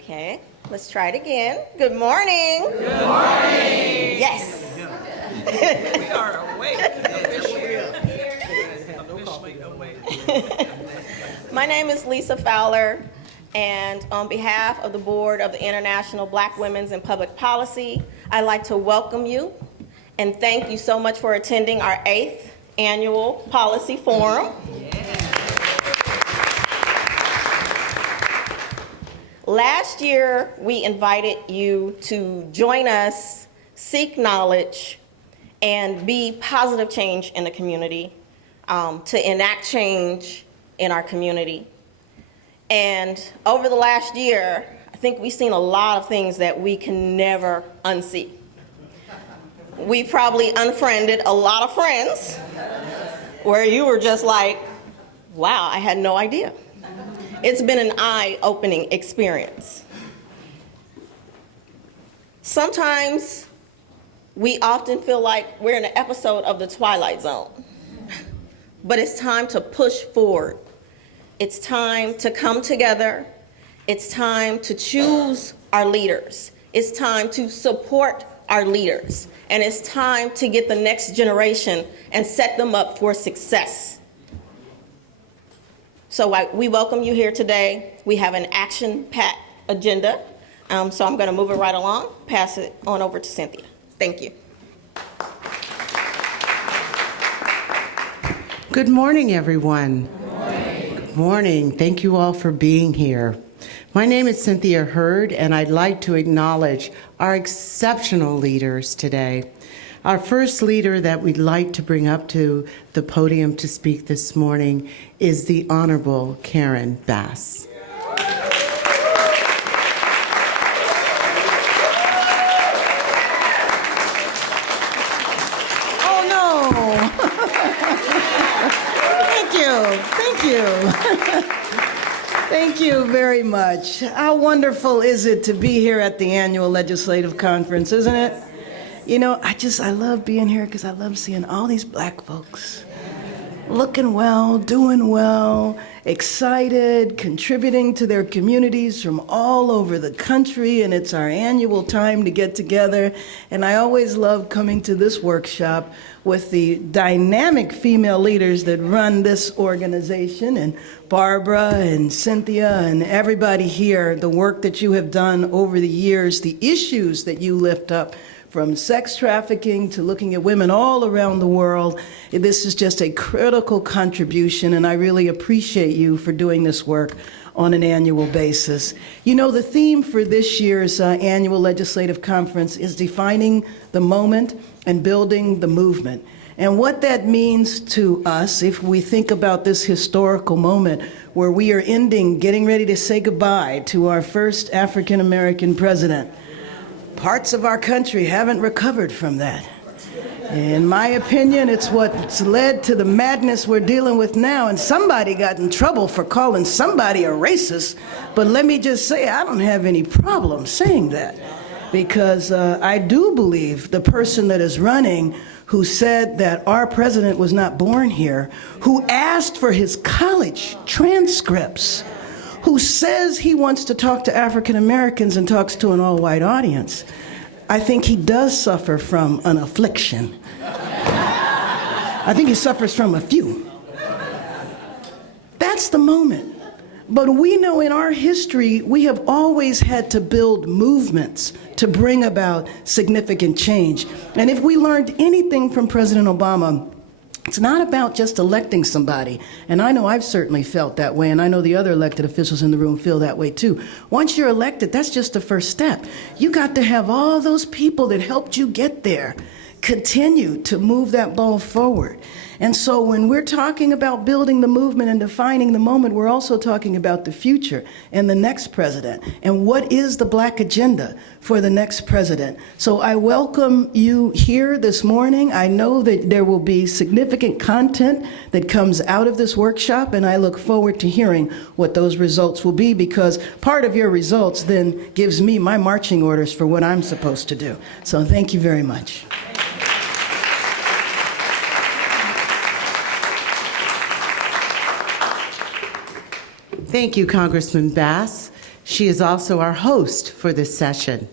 Okay, let's try it again. Good morning. Good morning. Yes. We are awake. Officially awake. My name is Lisa Fowler, and on behalf of the board of the International Black Women's in Public Policy, I'd like to welcome you and thank you so much for attending our 8th annual policy forum. Last year, we invited you to join us, seek knowledge, and be positive change in the community, to enact change in our community. And over the last year, I think we've seen a lot of things that we can never unsee. We probably unfriended a lot of friends where you were just like, wow, I had no idea. It's been an eye-opening experience. Sometimes we often feel like we're in an episode of The Twilight Zone, but it's time to push forward. It's time to come together. It's time to choose our leaders. It's time to support our leaders. And it's time to get the next generation and set them up for success. So we welcome you here today. We have an action-packed agenda. So I'm going to move it right along, pass it on over to Cynthia. Thank you. Good morning, everyone. Good morning. Good morning. Thank you all for being here. My name is Cynthia Hurd, and I'd like to acknowledge our exceptional leaders today. Our first leader that we'd like to bring up to the podium to speak this morning is the Honorable Karen Bass. Oh, no. Thank you. Thank you very much. How wonderful is it to be here at the annual legislative conference, isn't it? You know, I love being here because I love seeing all these black folks looking well, doing well, excited, contributing to their communities from all over the country, and it's our annual time to get together. And I always love coming to this workshop with the dynamic female leaders that run this organization, and Barbara and Cynthia and everybody here, the work that you have done over the years, the issues that you lift up, from sex trafficking to looking at women all around the world. This is just a critical contribution, and I really appreciate you for doing this work on an annual basis. You know, the theme for this year's annual legislative conference is defining the moment and building the movement. And what that means to us, if we think about this historical moment where we are getting ready to say goodbye to our first African American president. Parts of our country haven't recovered from that. In my opinion, it's what's led to the madness we're dealing with now, and somebody got in trouble for calling somebody a racist, but let me just say, I don't have any problem saying that, because I do believe the person that is running who said that our president was not born here, who asked for his college transcripts, who says he wants to talk to African Americans and talks to an all-white audience, I think he does suffer from an affliction. I think he suffers from a few. That's the moment. But we know in our history, we have always had to build movements to bring about significant change. And if we learned anything from President Obama, it's not about just electing somebody, and I know I've certainly felt that way, and I know the other elected officials in the room feel that way too. Once you're elected, that's just the first step. You got to have all those people that helped you get there continue to move that ball forward. And so when we're talking about building the movement and defining the moment, we're also talking about the future and the next president and what is the Black agenda for the next president. So I welcome you here this morning. I know that there will be significant content that comes out of this workshop, and I look forward to hearing what those results will be, because part of your results then gives me my marching orders for what I'm supposed to do. So thank you very much. Thank you, Congressman Bass. She is also our host for this session.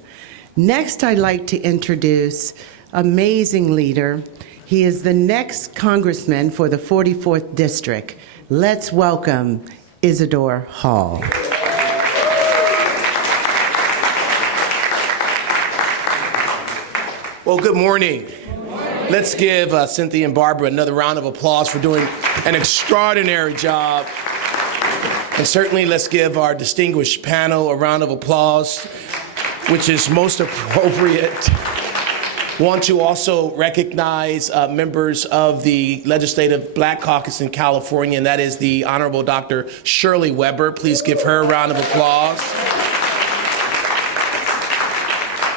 Next, I'd like to introduce amazing leader. He is the next congressman for the 44th District. Let's welcome Isidore Hall. Well, good morning. Let's give Cynthia and Barbara another round of applause for doing an extraordinary job. And certainly let's give our distinguished panel a round of applause, which is most appropriate. Want to also recognize members of the Legislative Black Caucus in California, and that is the Honorable Dr. Shirley Weber. Please give her a round of applause.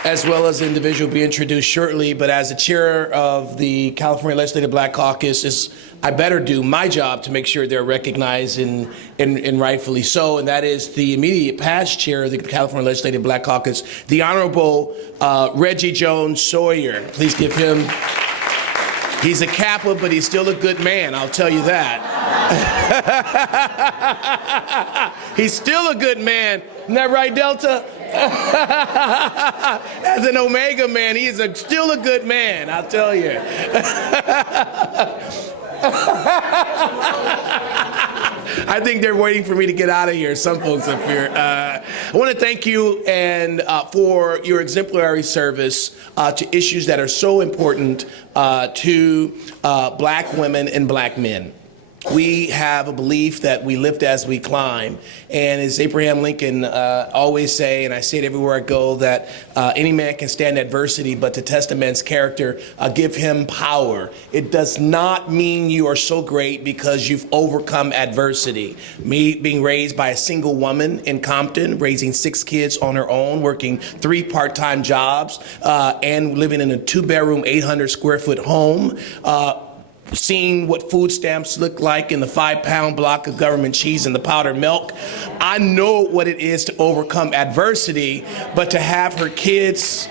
As well as the individual will be introduced shortly, but as the chair of the California Legislative Black Caucus, I better do my job to make sure they're recognized and rightfully so, and that is the immediate past chair of the California Legislative Black Caucus, the Honorable Reggie Jones Sawyer. Please give him, he's a Kappa, but he's still a good man, I'll tell you that. He's still a good man, isn't that right, Delta? As an Omega man, he is still a good man, I'll tell you. I think they're waiting for me to get out of here, some folks up here. I want to thank you and for your exemplary service to issues that are so important to black women and black men. We have a belief that we lift as we climb. And as Abraham Lincoln always say, and I say it everywhere I go, that any man can stand adversity, but to test a man's character, give him power. It does not mean you are so great because you've overcome adversity. Me being raised by a single woman in Compton, raising 6 kids on her own, working 3 part-time jobs, and living in a 2-bedroom, 800-square-foot home, seeing what food stamps look like in the 5-pound block of government cheese and the powdered milk. I know what it is to overcome adversity, but to have her kids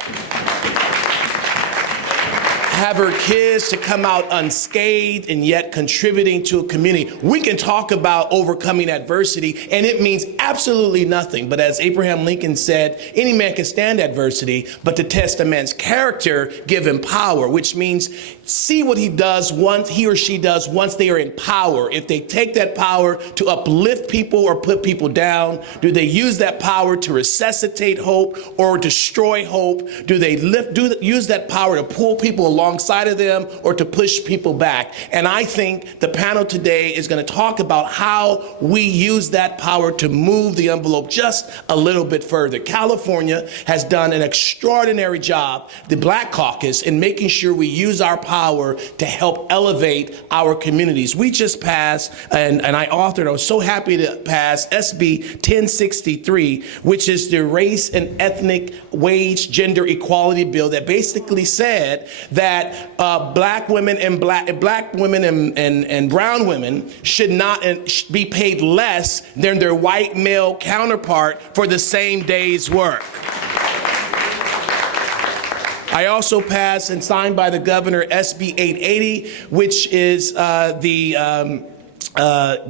to come out unscathed and yet contributing to a community. We can talk about overcoming adversity and it means absolutely nothing. But as Abraham Lincoln said, any man can stand adversity, but to test a man's character, give him power, which means see what he or she does once they are in power. If they take that power to uplift people or put people down, do they use that power to resuscitate hope or destroy hope? Do they use that power to pull people alongside of them or to push people back? And I think the panel today is going to talk about how we use that power to move the envelope just a little bit further. California has done an extraordinary job, the Black Caucus, in making sure we use our power to help elevate our communities. We just passed, and I was so happy to pass SB 1063, which is the Race and Ethnic Wage Gender Equality Bill that basically said that black women and brown women should not be paid less than their white male counterpart for the same day's work. I also passed and signed by the governor SB 880, which is the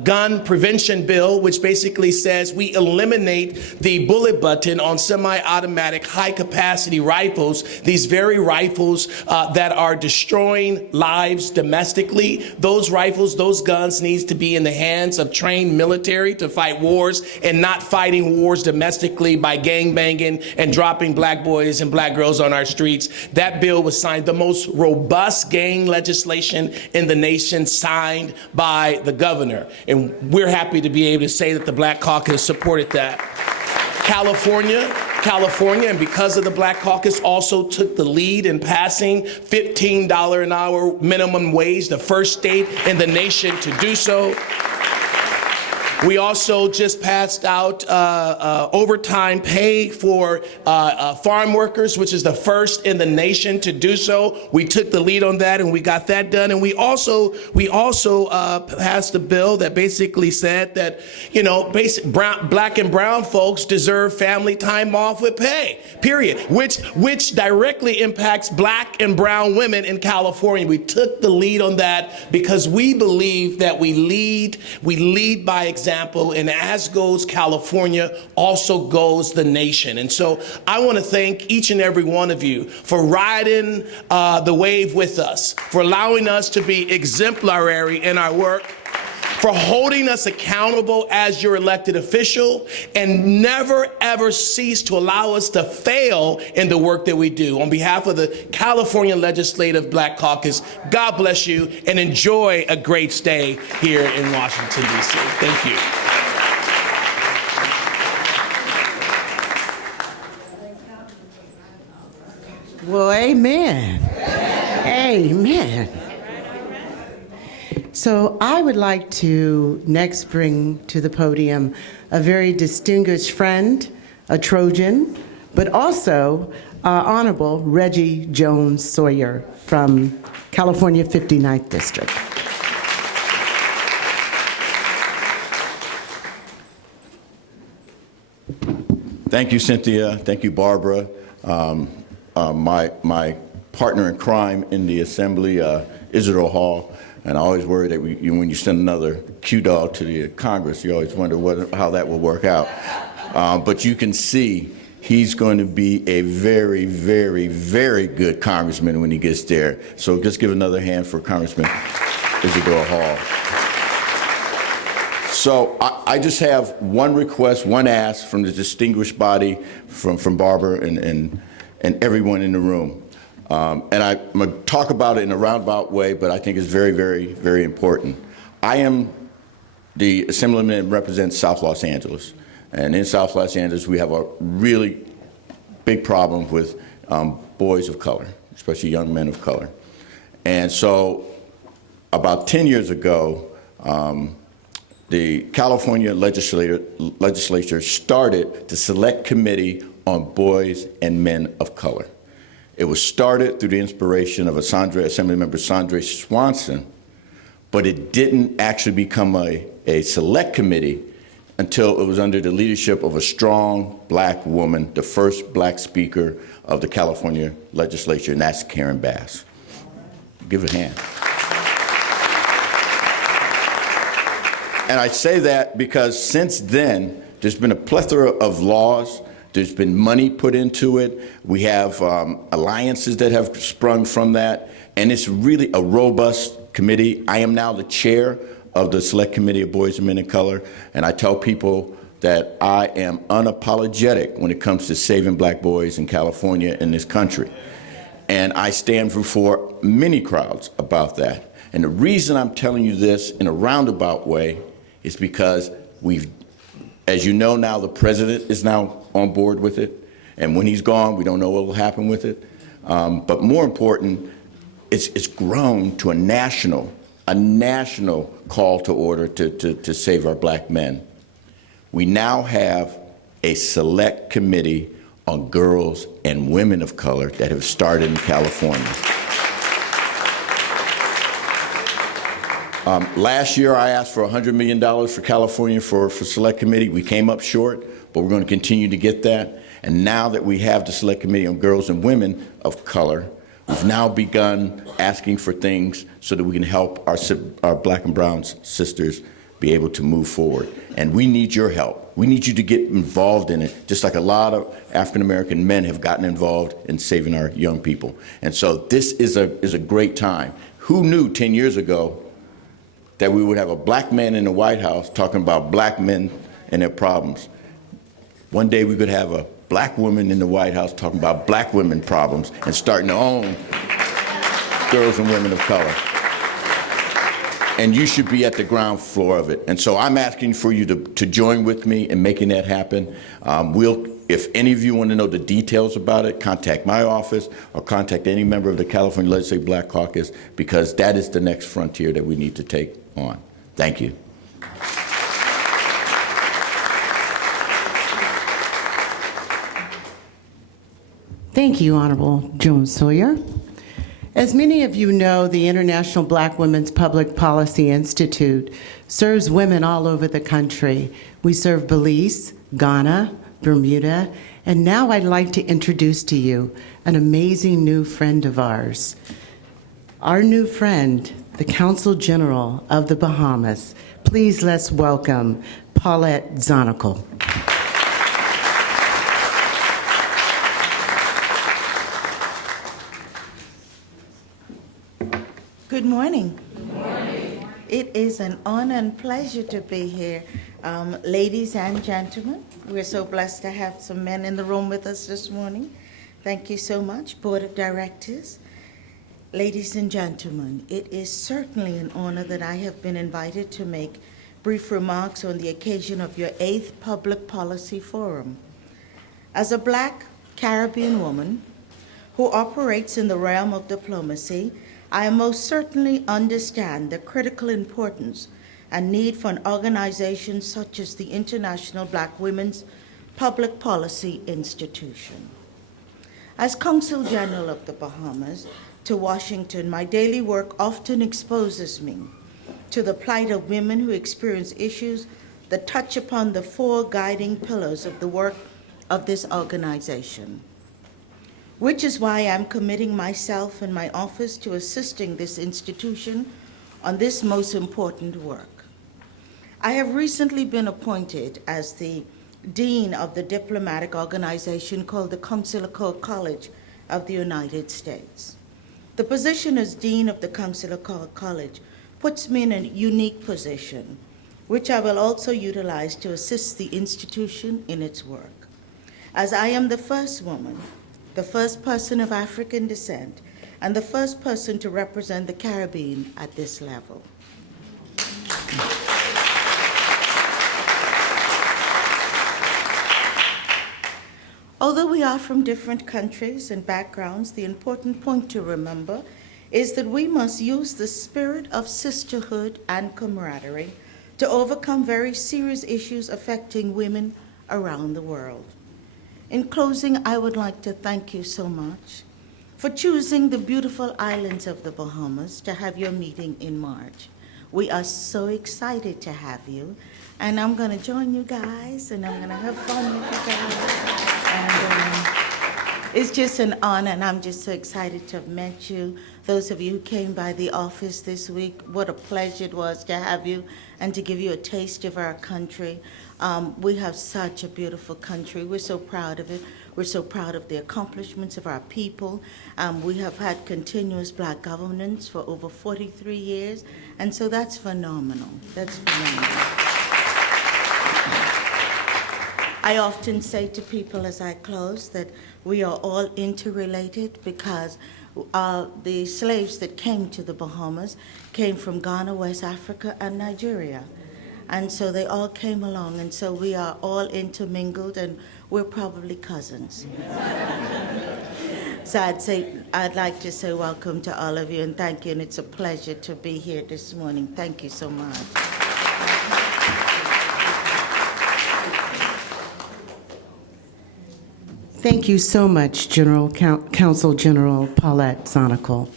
gun prevention bill, which basically says we eliminate the bullet button on semi-automatic high-capacity rifles, these very rifles that are destroying lives domestically. Those rifles, those guns needs to be in the hands of trained military to fight wars and not fighting wars domestically by gangbanging and dropping black boys and black girls on our streets. That bill was signed, the most robust gang legislation in the nation, signed by the governor. And we're happy to be able to say that the Black Caucus supported that. California, and because of the Black Caucus, also took the lead in passing $15 an hour minimum wage, the first state in the nation to do so. We also just passed out overtime pay for farm workers, which is the first in the nation to do so. We took the lead on that and we got that done. And we also passed a bill that basically said that, black and brown folks deserve family time off with pay, period, which directly impacts black and brown women in California. We took the lead on that because we believe that we lead by example. example, and as goes California, also goes the nation. And so I want to thank each and every one of you for riding the wave with us, for allowing us to be exemplary in our work, for holding us accountable as your elected official, and never ever cease to allow us to fail in the work that we do. On behalf of the California Legislative Black Caucus, God bless you and enjoy a great stay here in Washington, D.C. Thank you. Well, amen. Amen. So I would like to next bring to the podium a very distinguished friend, a Trojan, but also Honorable Reggie Jones Sawyer from California 59th District. Thank you, Cynthia. Thank you, Barbara. My partner in crime in the Assembly, Isidore Hall. And I always worry that when you send another Q-Dog to the Congress, you always wonder how that will work out. But you can see he's going to be a very, very, very good congressman when he gets there. So just give another hand for Congressman Isidore Hall. So I just have one request, one ask from the distinguished body, from Barbara and everyone in the room. And I'm going to talk about it in a roundabout way, but I think it's very, very, very important. I am the Assemblyman that represents South Los Angeles. And in South Los Angeles, we have a really big problem with boys of color, especially young men of color. And so about 10 years ago, the California legislature started the Select Committee on Boys and Men of Color. It was started through the inspiration of Assemblymember Sandra Swanson, but it didn't actually become a select committee until it was under the leadership of a strong black woman, the first black speaker of the California legislature, and that's Karen Bass. Give it a hand. And I say that because since then, there's been a plethora of laws. There's been money put into it. We have alliances that have sprung from that. And it's really a robust committee. I am now the chair of the Select Committee of Boys and Men of Color. And I tell people that I am unapologetic when it comes to saving black boys in California, in this country. And I stand for many crowds about that. And the reason I'm telling you this in a roundabout way is because as you know now, the president is now on board with it. And when he's gone, we don't know what will happen with it. But more important, it's grown to a national call to order to save our black men. We now have a select committee on girls and women of color that have started in California. Last year, I asked for $100 million for California for Select Committee. We came up short, but we're going to continue to get that. And now that we have the Select Committee on Girls and Women of Color, we've now begun asking for things so that we can help our black and brown sisters be able to move forward. And we need your help. We need you to get involved in it, just like a lot of African-American men have gotten involved in saving our young people. And so this is a great time. Who knew 10 years ago that we would have a black man in the White House talking about black men and their problems? One day we could have a black woman in the White House talking about black women problems and starting to own girls and women of color. And you should be at the ground floor of it. And so I'm asking for you to join with me in making that happen. If any of you want to know the details about it, contact my office or contact any member of the California Legislative Black Caucus, because that is the next frontier that we need to take on. Thank you. Thank you, Honorable Jones Sawyer. As many of you know, the International Black Women's Public Policy Institute serves women all over the country. We serve Belize, Ghana, Bermuda, and now I'd like to introduce to you an amazing new friend of ours. Our new friend, the Consul General of the Bahamas. Please let's welcome Paulette Zonical. Good morning. Good morning. It is an honor and pleasure to be here. Ladies and gentlemen, we're so blessed to have some men in the room with us this morning. Thank you so much, Board of Directors. Ladies and gentlemen, it is certainly an honor that I have been invited to make brief remarks on the occasion of your 8th Public Policy Forum. As a Black Caribbean woman who operates in the realm of diplomacy, I most certainly understand the critical importance and need for an organization such as the International Black Women's Public Policy Institution. As Consul General of the Bahamas to Washington, my daily work often exposes me to the plight of women who experience issues that touch upon the 4 guiding pillars of the work of this organization, which is why I'm committing myself and my office to assisting this institution on this most important work. I have recently been appointed as the Dean of the diplomatic organization called the Consular College of the United States. The position as Dean of the Consular College puts me in a unique position, which I will also utilize to assist the institution in its work. As I am the first woman, the first person of African descent, and the first person to represent the Caribbean at this level. Although we are from different countries and backgrounds, the important point to remember is that we must use the spirit of sisterhood and camaraderie to overcome very serious issues affecting women around the world. In closing, I would like to thank you so much for choosing the beautiful islands of the Bahamas to have your meeting in March. We are so excited to have you, and I'm going to join you guys, and I'm going to have fun with you guys. And it's just an honor, and I'm just so excited to have met you. Those of you who came by the office this week, what a pleasure it was to have you and to give you a taste of our country. We have such a beautiful country. We're so proud of it. We're so proud of the accomplishments of our people. We have had continuous Black governance for over 43 years, and so that's phenomenal. That's phenomenal. I often say to people as I close that we are all interrelated because the slaves that came to the Bahamas came from Ghana, West Africa, and Nigeria. And so they all came along, and so we are all intermingled, and we're probably cousins. So I'd like to say welcome to all of you, and thank you, and it's a pleasure to be here this morning. Thank you so much. Thank you so much, Consul General Paulette Zonical.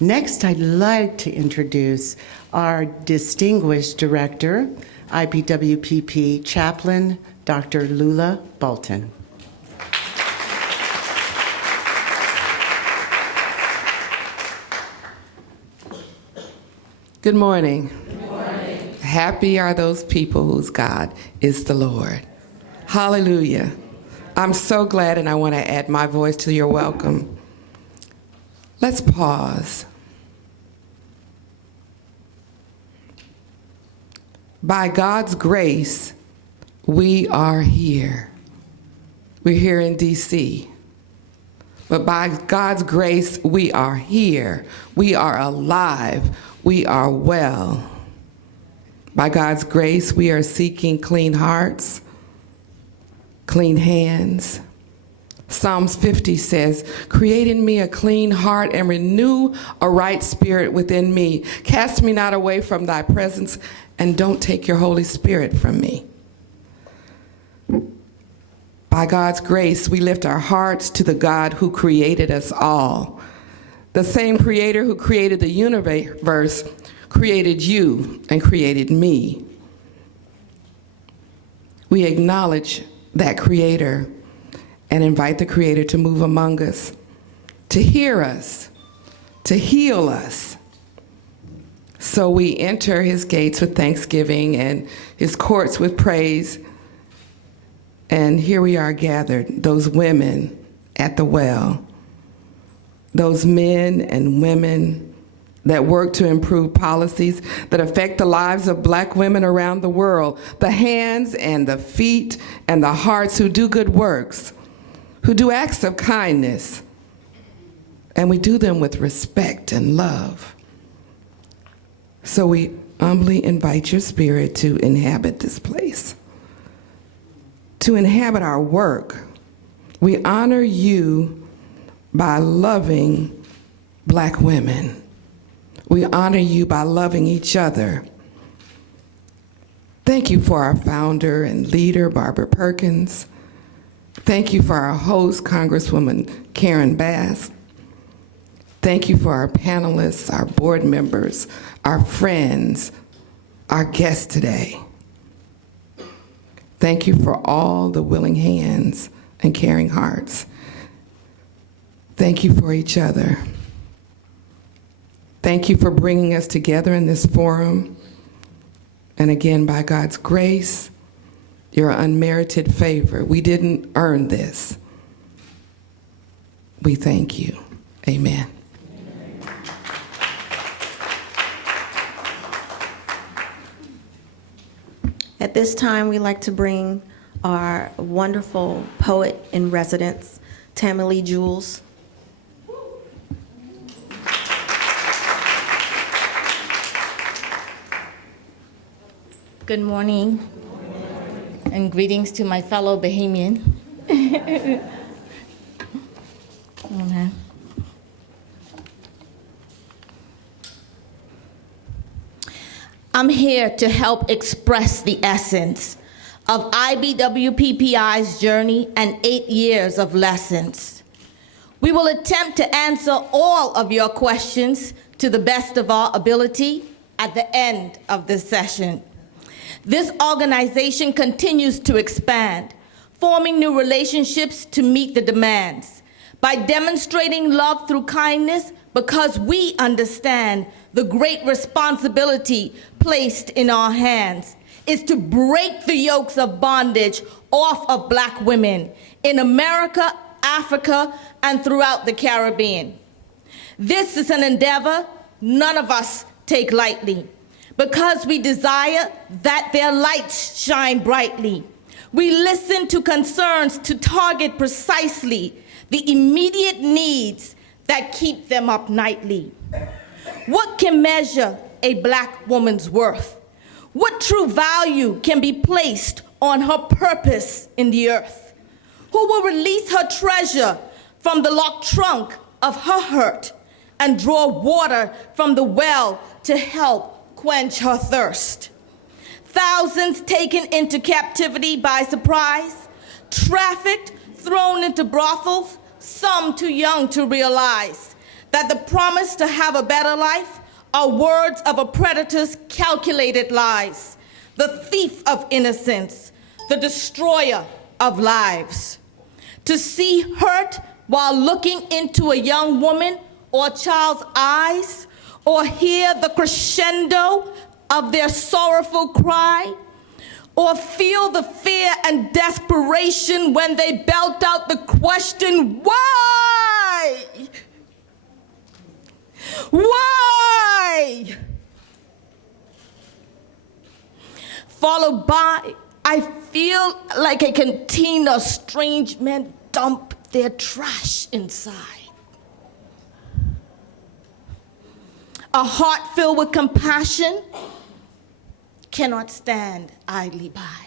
Next, I'd like to introduce our distinguished director, IPWPP Chaplain, Dr. Lula Bolton. Good morning. Good morning. Happy are those people whose God is the Lord. Hallelujah. I'm so glad, and I want to add my voice to your welcome. Let's pause. By God's grace, we are here. We're here in D.C. But by God's grace, we are here. We are alive. We are well. By God's grace, we are seeking clean hearts, clean hands. Psalms 50 says, "Create in me a clean heart and renew a right spirit within me. Cast me not away from thy presence, and don't take your Holy Spirit from me." By God's grace, we lift our hearts to the God who created us all. The same creator who created the universe created you and created me. We acknowledge that creator and invite the creator to move among us, to hear us, to heal us, So we enter his gates with thanksgiving and his courts with praise. And here we are gathered, those women at the well, those men and women that work to improve policies that affect the lives of black women around the world, the hands and the feet and the hearts who do good works, who do acts of kindness, and we do them with respect and love. So we humbly invite your spirit to inhabit this place, to inhabit our work. We honor you by loving black women. We honor you by loving each other. Thank you for our founder and leader, Barbara Perkins. Thank you for our host, Congresswoman Karen Bass. Thank you for our panelists, our board members, our friends, our guests today. Thank you for all the willing hands and caring hearts. Thank you for each other. Thank you for bringing us together in this forum. And again, by God's grace, your unmerited favor. We didn't earn this. We thank you. Amen. At this time, we'd like to bring our wonderful poet in residence, Tammy Lee Jules. Good morning, and greetings to my fellow Bahamian. Okay. I'm here to help express the essence of IBWPPI's journey and 8 years of lessons. We will attempt to answer all of your questions to the best of our ability at the end of this session. This organization continues to expand, forming new relationships to meet the demands by demonstrating love through kindness, because we understand the great responsibility placed in our hands is to break the yokes of bondage off of black women in America, Africa, and throughout the Caribbean. This is an endeavor none of us take lightly, because we desire that their lights shine brightly. We listen to concerns to target precisely the immediate needs that keep them up nightly. What can measure a black woman's worth? What true value can be placed on her purpose in the earth? Who will release her treasure from the locked trunk of her hurt and draw water from the well to help quench her thirst? Thousands taken into captivity by surprise, trafficked, thrown into brothels, some too young to realize that the promise to have a better life are words of a predator's calculated lies, the thief of innocence, the destroyer of lives. To see hurt while looking into a young woman or child's eyes, or hear the crescendo of their sorrowful cry, or feel the fear and desperation when they belt out the question, why? Why? Followed by, I feel like a canteen of strange men dump their trash inside. A heart filled with compassion cannot stand idly by.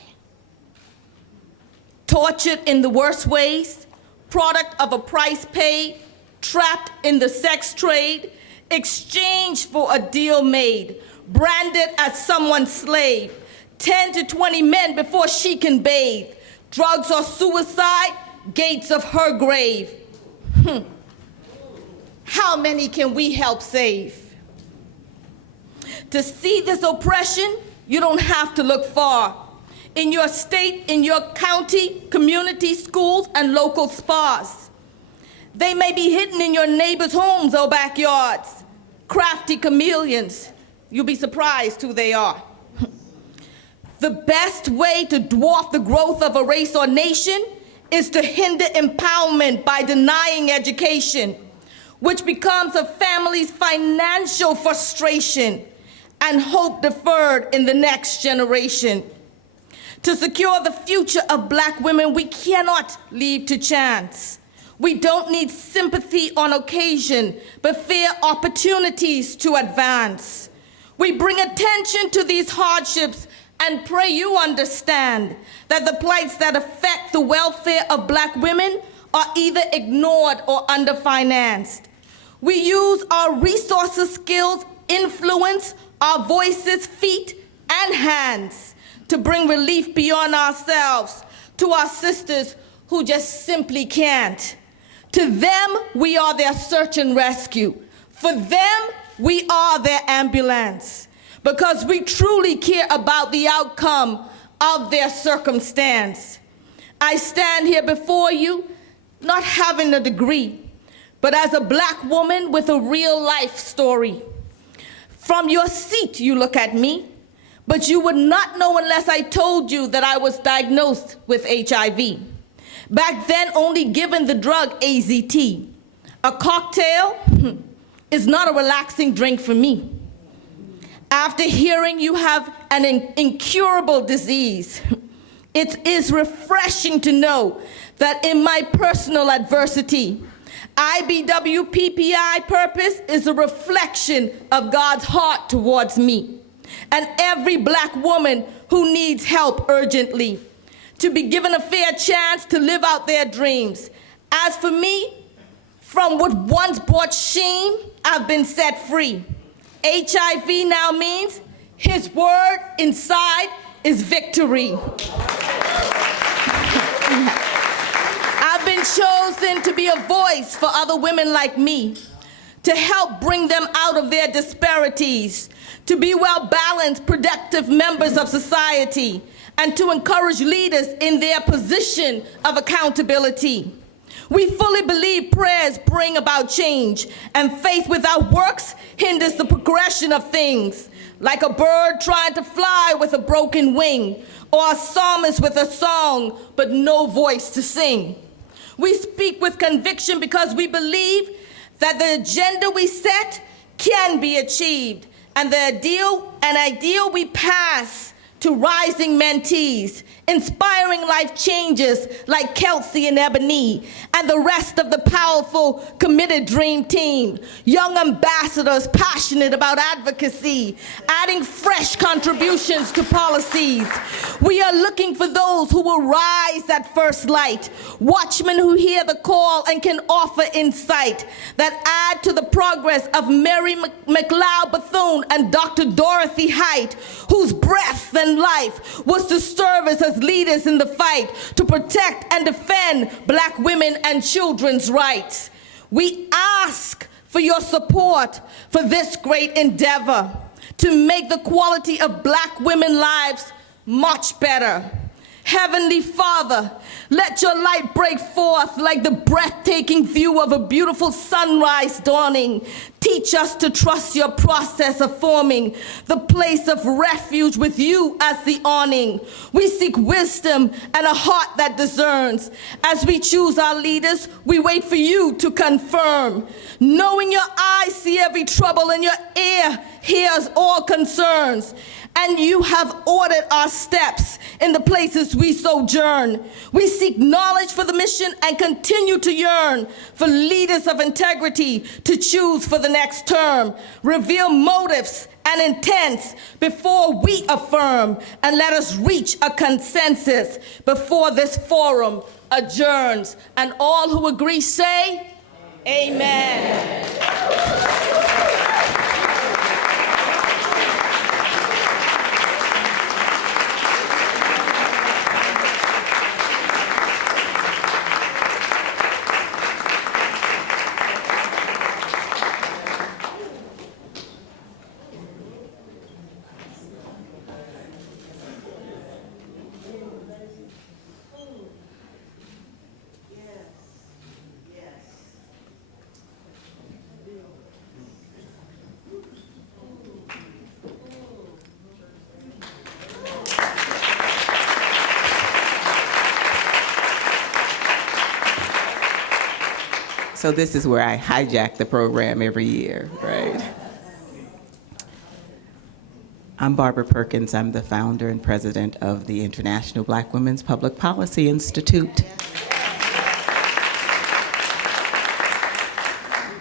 Tortured in the worst ways, product of a price paid, trapped in the sex trade, exchanged for a deal made, branded as someone's slave, 10 to 20 men before she can bathe, drugs or suicide, gates of her grave. How many can we help save? To see this oppression, you don't have to look far. In your state, in your county, community, schools, and local spas. They may be hidden in your neighbors' homes or backyards. Crafty chameleons, you'll be surprised who they are. The best way to dwarf the growth of a race or nation is to hinder empowerment by denying education, which becomes a family's financial frustration and hope deferred in the next generation. To secure the future of Black women, we cannot leave to chance. We don't need sympathy on occasion, but fair opportunities to advance. We bring attention to these hardships and pray you understand that the plights that affect the welfare of Black women are either ignored or underfinanced. We use our resources, skills, influence, our voices, feet, and hands to bring relief beyond ourselves to our sisters who just simply can't. To them, we are their search and rescue. For them, we are their ambulance, because we truly care about the outcome of their circumstance. I stand here before you, not having a degree, but as a Black woman with a real life story. From your seat, you look at me, but you would not know unless I told you that I was diagnosed with HIV. Back then, only given the drug AZT. A cocktail is not a relaxing drink for me. After hearing you have an incurable disease, it is refreshing to know that in my personal adversity, IBWPPI purpose is a reflection of God's heart towards me and every Black woman who needs help urgently, to be given a fair chance to live out their dreams. As for me, from what once brought shame, I've been set free. HIV now means His word inside is victory. I've been chosen to be a voice for other women like me, to help bring them out of their disparities, to be well-balanced, productive members of society, and to encourage leaders in their position of accountability. We fully believe prayers bring about change, and faith without works hinders the progression of things, like a bird trying to fly with a broken wing, or a psalmist with a song but no voice to sing. We speak with conviction because we believe that the agenda we set can be achieved, and the ideal we pass to rising mentees, inspiring life changes like Kelsey and Ebony, and the rest of the powerful, committed dream team. Young ambassadors passionate about advocacy, adding fresh contributions to policies. We are looking for those who will rise at first light, watchmen who hear the call and can offer insight that add to the progress of Mary McLeod Bethune and Dr. Dorothy Height, whose breath and life was to serve as leaders in the fight to protect and defend Black women and children's rights. We ask for your support for this great endeavor to make the quality of Black women's lives much better. Heavenly Father, let your light break forth like the breathtaking view of a beautiful sunrise dawning. Teach us to trust your process of forming the place of refuge with you as the awning. We seek wisdom and a heart that discerns. As we choose our leaders, we wait for you to confirm. Knowing your eyes see every trouble and your ear hears all concerns. And you have ordered our steps in the places we sojourn. We seek knowledge for the mission and continue to yearn for leaders of integrity to choose for the next term. Reveal motives and intents before we affirm, and let us reach a consensus before this forum adjourns. And all who agree say, amen. So this is where I hijack the program every year, right? I'm Barbara Perkins. I'm the founder and president of the International Black Women's Public Policy Institute.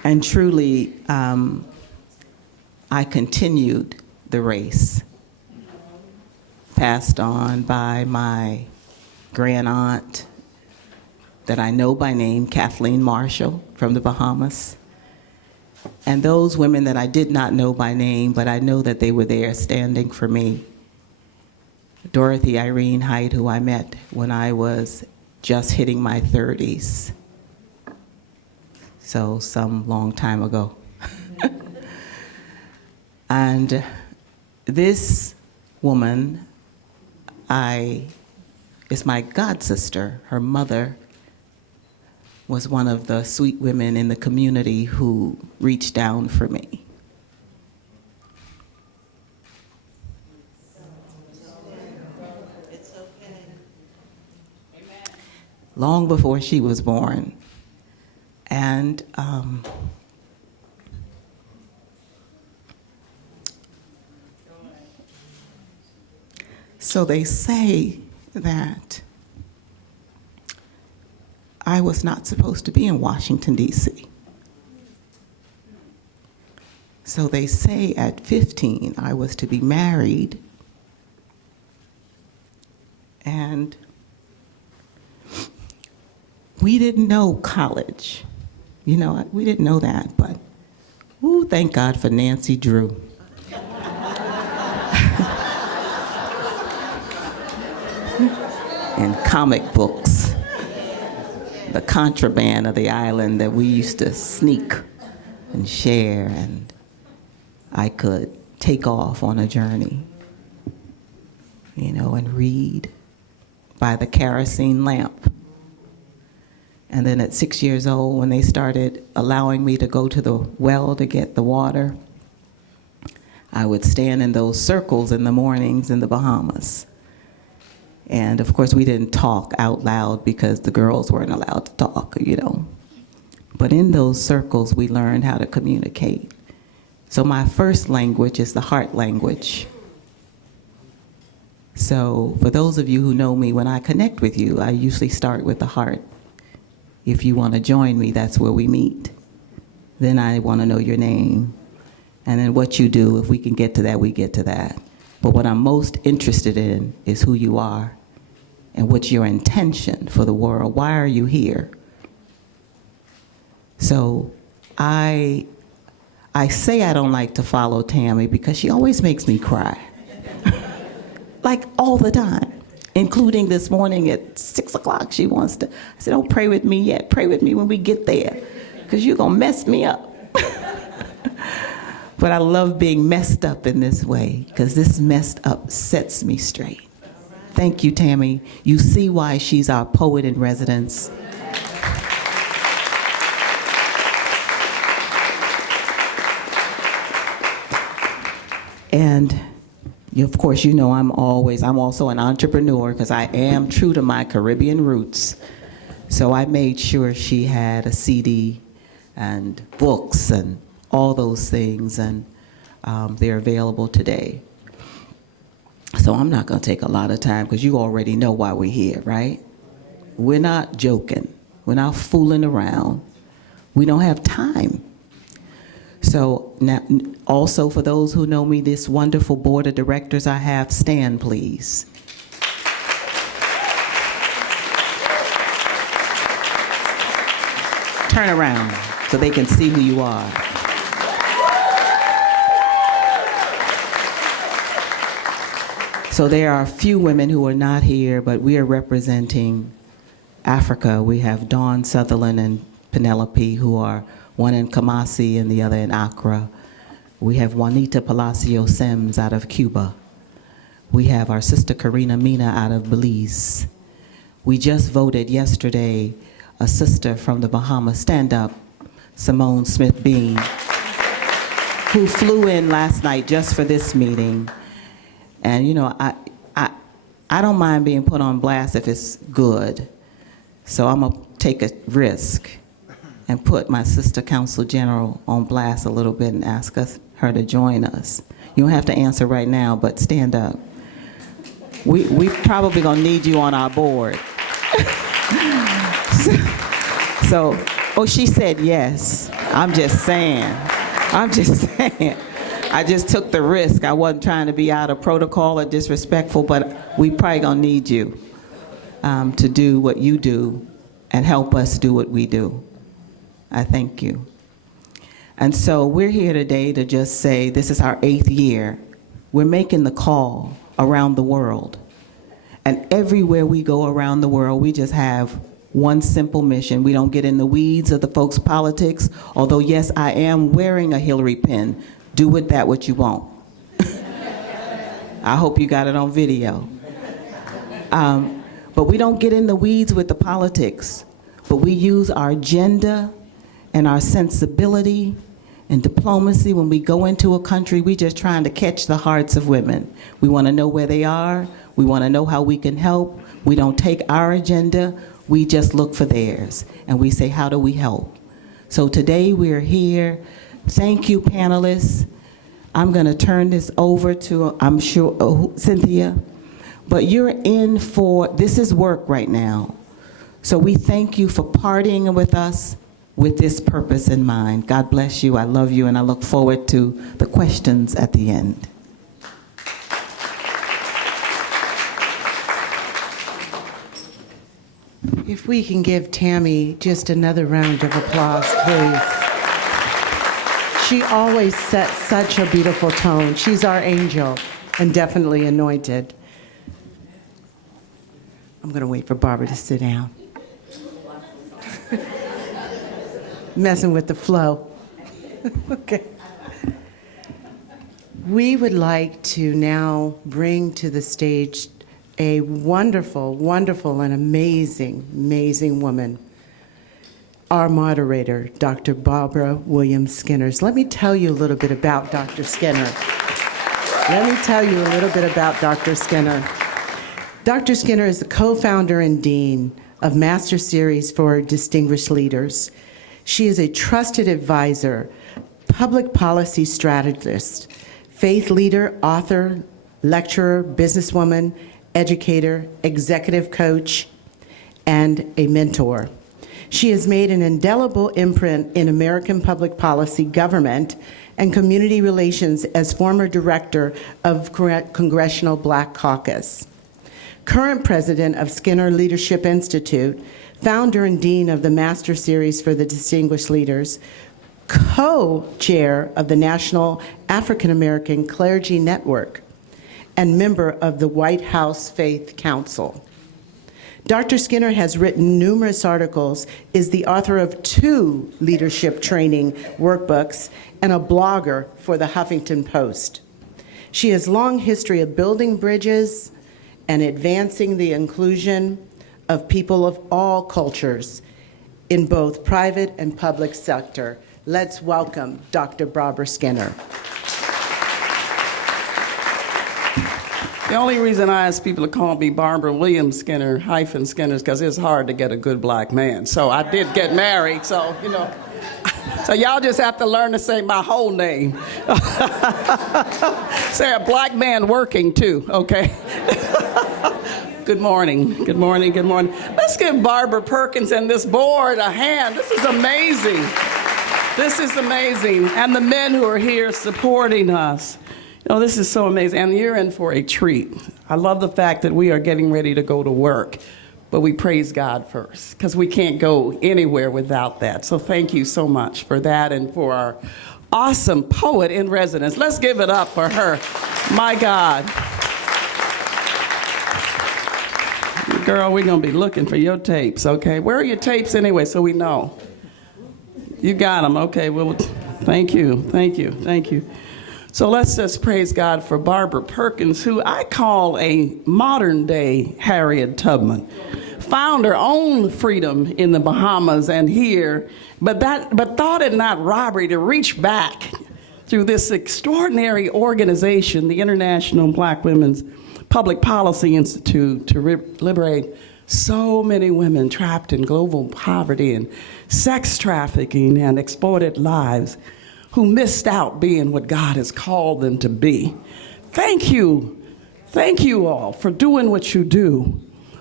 And truly, I continued the race, passed on by my grand aunt that I know by name, Kathleen Marshall from the Bahamas, and those women that I did not know by name, but I know that they were there standing for me. Dorothy Irene Height, who I met when I was just hitting my 30s, so some long time ago. And this woman is my god sister. Her mother was one of the sweet women in the community who reached down for me. It's okay. Long before she was born. And so they say that I was not supposed to be in Washington, D.C. So they say at 15 I was to be married, and we didn't know college. You know, we didn't know that, but ooh, thank God for Nancy Drew. And comic books. The contraband of the island that we used to sneak and share, and I could take off on a journey, you know, and read by the kerosene lamp. And then at 6 years old, when they started allowing me to go to the well to get the water, I would stand in those circles in the mornings in the Bahamas. And of course, we didn't talk out loud because the girls weren't allowed to talk, you know. But in those circles, we learned how to communicate. So my first language is the heart language. So for those of you who know me, when I connect with you, I usually start with the heart. If you want to join me, that's where we meet. Then I want to know your name. And then what you do, if we can get to that, we get to that. But what I'm most interested in is who you are and what's your intention for the world. Why are you here? So I say I don't like to follow Tammy because she always makes me cry. Like all the time, including this morning at 6 o'clock. She wants to, I said, don't pray with me yet. Pray with me when we get there because you're going to mess me up. But I love being messed up in this way because this messed up sets me straight. Thank you, Tammy. You see why she's our poet in residence. And of course, you know I'm also an entrepreneur because I am true to my Caribbean roots. So I made sure she had a CD and books and all those things, and they're available today. So I'm not going to take a lot of time because you already know why we're here, right? We're not joking. We're not fooling around. We don't have time. So now, also for those who know me, this wonderful board of directors I have, stand please. Turn around so they can see who you are. So there are a few women who are not here, but we are representing Africa. We have Dawn Sutherland and Penelope, who are one in Kumasi and the other in Accra. We have Juanita Palacio Sims out of Cuba. We have our sister Karina Mina out of Belize. We just voted yesterday a sister from the Bahamas, stand up, Simone Smith Bean, who flew in last night just for this meeting. And you know, I don't mind being put on blast if it's good. So I'm gonna take a risk and put my sister Counsel General on blast a little bit and ask her to join us. You don't have to answer right now, but stand up. We probably gonna need you on our board. So, oh, she said yes. I'm just saying. I just took the risk. I wasn't trying to be out of protocol or disrespectful, but we probably gonna need you to do what you do and help us do what we do. I thank you. And so we're here today to just say this is our 8th year. We're making the call around the world. And everywhere we go around the world, we just have one simple mission. We don't get in the weeds of the folks' politics, although yes, I am wearing a Hillary pin. Do with that what you want. I hope you got it on video. But we don't get in the weeds with the politics, but we use our agenda and our sensibility and diplomacy. When we go into a country, we just trying to catch the hearts of women. We want to know where they are. We want to know how we can help. We don't take our agenda. We just look for theirs. And we say, how do we help? So today we're here. Thank you, panelists. I'm going to turn this over to, I'm sure, Cynthia. But you're in for, this is work right now. So we thank you for partying with us with this purpose in mind. God bless you. I love you, and I look forward to the questions at the end. If we can give Tammy just another round of applause, please. She always sets such a beautiful tone. She's our angel and definitely anointed. I'm going to wait for Barbara to sit down. Messing with the flow. Okay. We would like to now bring to the stage a wonderful, wonderful, and amazing, amazing woman, our moderator, Dr. Barbara Williams Skinners. Let me tell you a little bit about Dr. Skinner. Dr. Skinner. Dr. Skinner is the co-founder and dean of Master Series for Distinguished Leaders. She is a trusted advisor, public policy strategist, faith leader, author, lecturer, businesswoman, educator, executive coach, and a mentor. She has made an indelible imprint in American public policy, government, and community relations as former director of Congressional Black Caucus, current president of Skinner Leadership Institute, founder and dean of the Master Series for the Distinguished Leaders, co-chair of the National African American Clergy Network, and member of the White House Faith Council. Dr. Skinner has written numerous articles, is the author of 2 leadership training workbooks, and a blogger for the Huffington Post. She has long history of building bridges and advancing the inclusion of people of all cultures in both private and public sector. Let's welcome Dr. Barbara Skinner. The only reason I ask people to call me Barbara Williams Skinner -Skinner is because it's hard to get a good black man. So I did get married, so, you know. So y'all just have to learn to say my whole name. Say a black man working too, okay? Good morning, good morning, good morning. Let's give Barbara Perkins and this board a hand. This is amazing. This is amazing. And the men who are here supporting us. You know, this is so amazing. And you're in for a treat. I love the fact that we are getting ready to go to work. But we praise God first, because we can't go anywhere without that. So thank you so much for that and for our awesome poet in residence. Let's give it up for her. My God. Girl, we're going to be looking for your tapes, okay? Where are your tapes anyway, so we know? You got them, okay. Well, thank you, thank you, thank you. So let's just praise God for Barbara Perkins, who I call a modern-day Harriet Tubman. Found her own freedom in the Bahamas and here, but thought it not robbery to reach back through this extraordinary organization, the International Black Women's Public Policy Institute, to liberate So many women trapped in global poverty and sex trafficking and exploited lives who missed out being what God has called them to be. Thank you. Thank you all for doing what you do.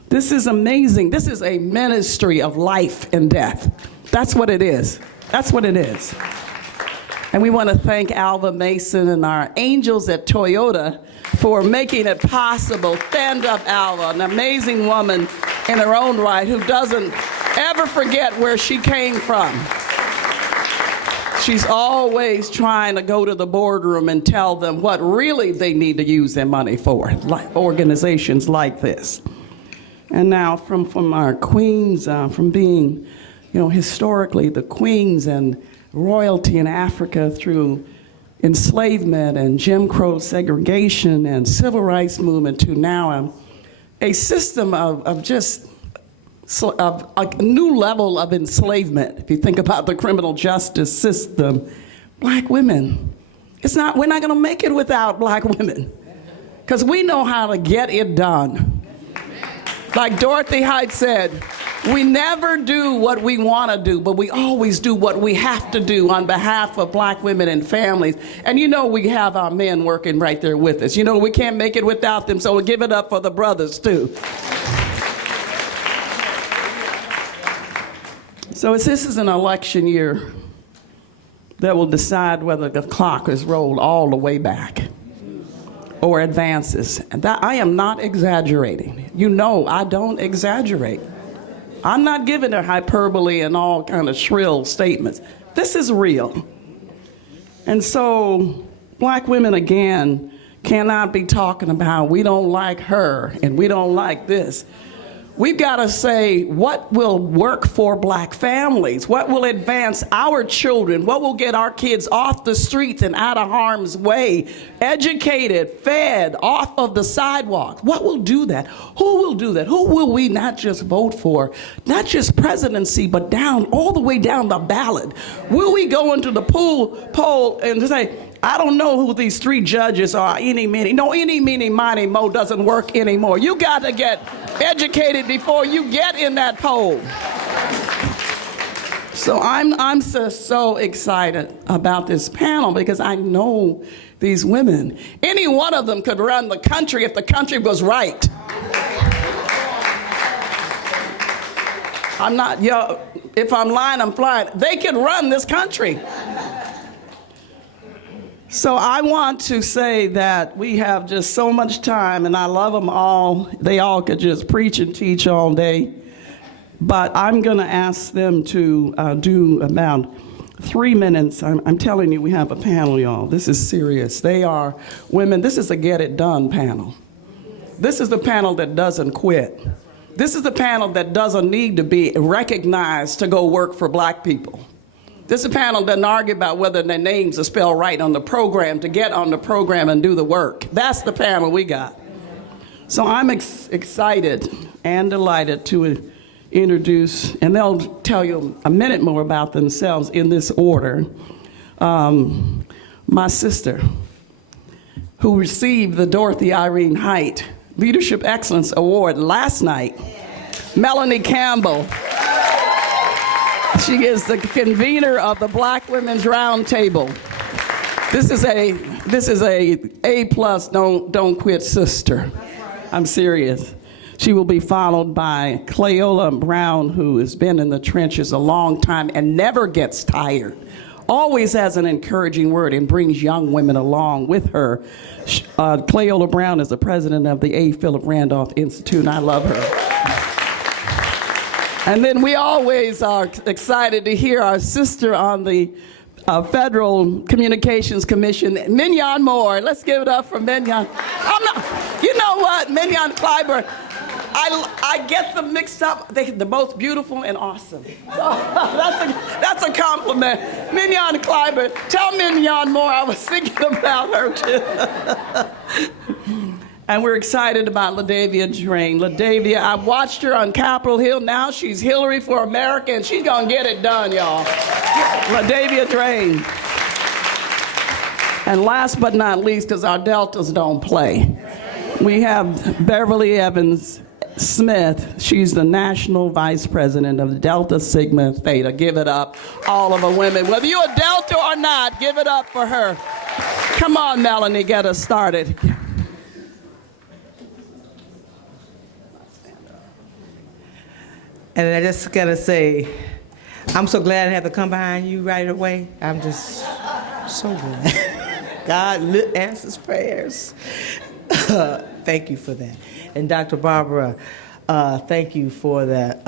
This is amazing. This is a ministry of life and death. That's what it is. That's what it is. And we want to thank Alva Mason and our angels at Toyota for making it possible. Stand up, Alva, an amazing woman in her own right who doesn't ever forget where she came from. She's always trying to go to the boardroom and tell them what really they need to use their money for, like organizations like this. And now from our queens, from being, historically the queens and royalty in Africa through enslavement and Jim Crow segregation and civil rights movement to now a system of a new level of enslavement. If you think about the criminal justice system, black women, we're not going to make it without black women, because we know how to get it done. Like Dorothy Height said, we never do what we want to do, but we always do what we have to do on behalf of black women and families. And we have our men working right there with us. We can't make it without them, so we'll give it up for the brothers too. So this is an election year that will decide whether the clock is rolled all the way back or advances. And that, I am not exaggerating. I don't exaggerate. I'm not giving her hyperbole and all kind of shrill statements. This is real. And so black women, again, cannot be talking about we don't like her and we don't like this. We've got to say what will work for black families, what will advance our children, what will get our kids off the streets and out of harm's way, educated, fed, off of the sidewalk. What will do that? Who will do that? Who will we not just vote for, not just presidency, but all the way down the ballot? Will we go into the poll and say, I don't know who these three judges are, any, meeny, miny, mo doesn't work anymore. You got to get educated before you get in that poll. So I'm so excited about this panel because I know these women. Any one of them could run the country if the country was right. I'm not, if I'm lying, I'm flying. They could run this country. So I want to say that we have just so much time, and I love them all. They all could just preach and teach all day. But I'm going to ask them to do about 3 minutes. I'm telling you, we have a panel, y'all. This is serious. They are women. This is a get it done panel. This is the panel that doesn't quit. This is the panel that doesn't need to be recognized to go work for black people. This panel doesn't argue about whether their names are spelled right on the program to get on the program and do the work. That's the panel we got. So I'm excited and delighted to introduce, and they'll tell you a minute more about themselves in this order, my sister, who received the Dorothy Irene Height Leadership Excellence Award last night, Melanie Campbell. She is the convener of the Black Women's Roundtable. This is a A+, don't quit sister. I'm serious. She will be followed by Cleola Brown, who has been in the trenches a long time and never gets tired. Always has an encouraging word and brings young women along with her. Cleola Brown is the president of the A. Philip Randolph Institute, and I love her. And then we always are excited to hear our sister on the Federal Communications Commission, Mignon Moore. Let's give it up for Mignon. You know what, Mignon Clyburn, I get them mixed up. They're both beautiful and awesome. So that's a compliment. Mignon Clyburn. Tell Mignon Moore I was thinking about her too. And we're excited about LaDavia Drain. LaDavia, I watched her on Capitol Hill. Now she's Hillary for America, and she's going to get it done, y'all. LaDavia Drain. And last but not least, because our Deltas don't play, we have Beverly Evans, Smith. She's the National Vice President of Delta Sigma Theta. Give it up, all of the women. Whether you're a Delta or not, give it up for her. Come on, Melanie, get us started. And I just gotta say, I'm so glad I had to come behind you right away. I'm just so glad. God answers prayers. Thank you for that. And Dr. Barbara, thank you for that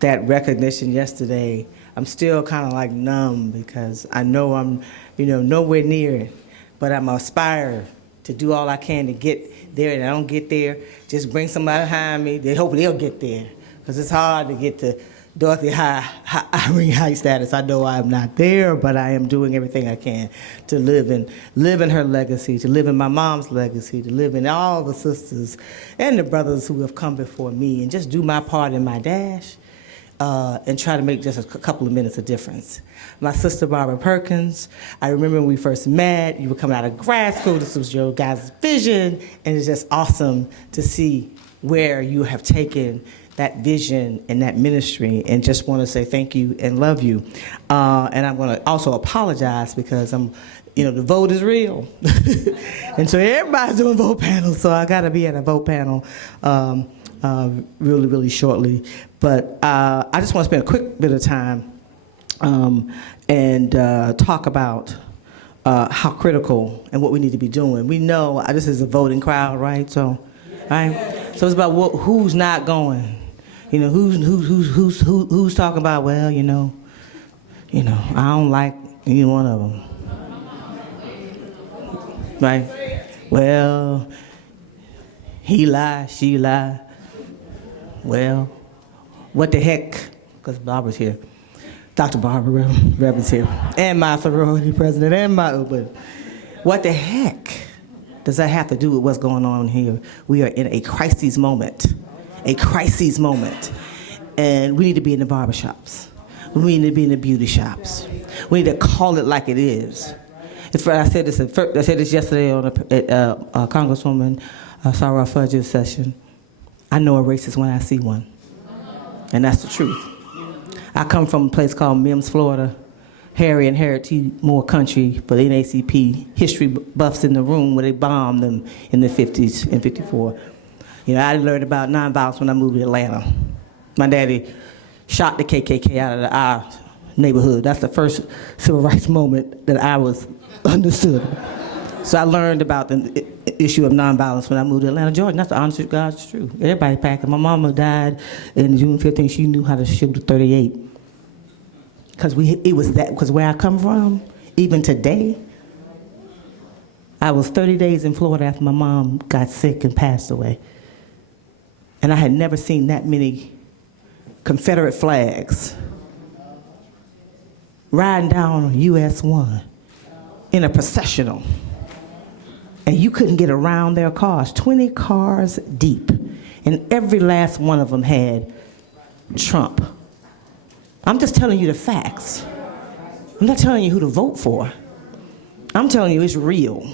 recognition yesterday. I'm still kind of like numb because I know I'm, nowhere near it, but I'm aspire to do all I can to get there, and I don't get there. Just bring somebody behind me. They hope they'll get there, because it's hard to get to Dorothy Irene High status. I know I'm not there, but I am doing everything I can to live in her legacy, to live in my mom's legacy, to live in all the sisters and the brothers who have come before me, and just do my part in my dash, and try to make just a couple of minutes of difference. My sister Barbara Perkins, I remember when we first met, you were coming out of grad school, this was your guys' vision, and it's just awesome to see where you have taken that vision and that ministry, and just want to say thank you and love you. And I'm going to also apologize because the vote is real. And so everybody's doing vote panels, so I got to be at a vote panel really, really shortly. But I just want to spend a quick bit of time and talk about how critical and what we need to be doing. We know this is a voting crowd, right? So it's about who's not going. Who's talking about, well, I don't like either one of them. Right? Well, he lied, she lied. Well, what the heck? Because Barbara's here. Dr. Barbara Reverend's here. And my sorority president and my Uber. What the heck does that have to do with what's going on here? We are in a crisis moment. A crisis moment. And we need to be in the barbershops. We need to be in the beauty shops. We need to call it like it is. I said this yesterday on a Congresswoman Sarah Fudge's session. I know a racist when I see one. And that's the truth. I come from a place called Mims, Florida. Harry and Harriet T. Moore country for the NAACP history buffs in the room where they bombed them in the 50s and 54. I learned about nonviolence when I moved to Atlanta. My daddy shot the KKK out of our neighborhood. That's the first civil rights moment that I was understood. So I learned about the issue of nonviolence when I moved to Atlanta, Georgia. And that's the honest to God's truth. Everybody packed. My mama died in June 15th. She knew how to shoot a .38. Because where I come from, even today, I was 30 days in Florida after my mom got sick and passed away. And I had never seen that many Confederate flags riding down US 1 in a processional. And you couldn't get around their cars, 20 cars deep. And every last one of them had Trump. I'm just telling you the facts. I'm not telling you who to vote for. I'm telling you it's real.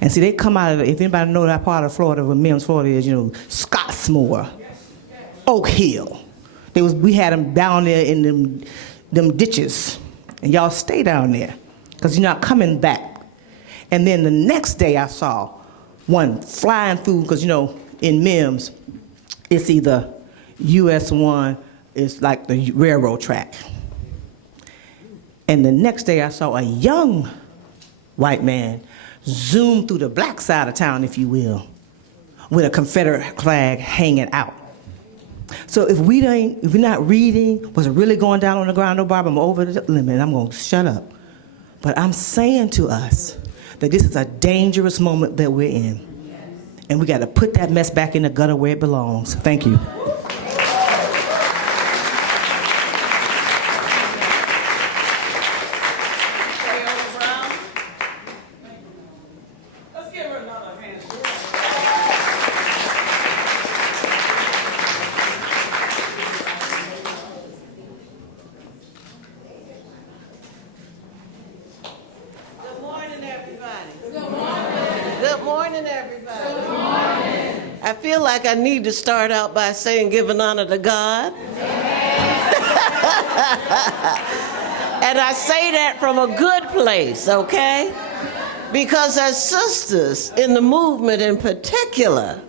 And see, they come out of, if anybody know that part of Florida, where Mims, Florida is, Scottsmore, Oak Hill. We had them down there in them ditches. And y'all stay down there, because you're not coming back. And then the next day I saw one flying through, because in Mims, it's either US 1, it's like the railroad track. And the next day I saw a young white man zoom through the black side of town, if you will, with a Confederate flag hanging out. So if we're not reading what's really going down on the ground, no, Barbara, I'm over the limit, I'm going to shut up. But I'm saying to us that this is a dangerous moment that we're in. And we got to put that mess back in the gutter where it belongs. Thank you. Good morning, everybody. Good morning. feel like I need to start out by saying giving honor to God. And I say that from a good place, okay? Because as sisters in the movement in particular,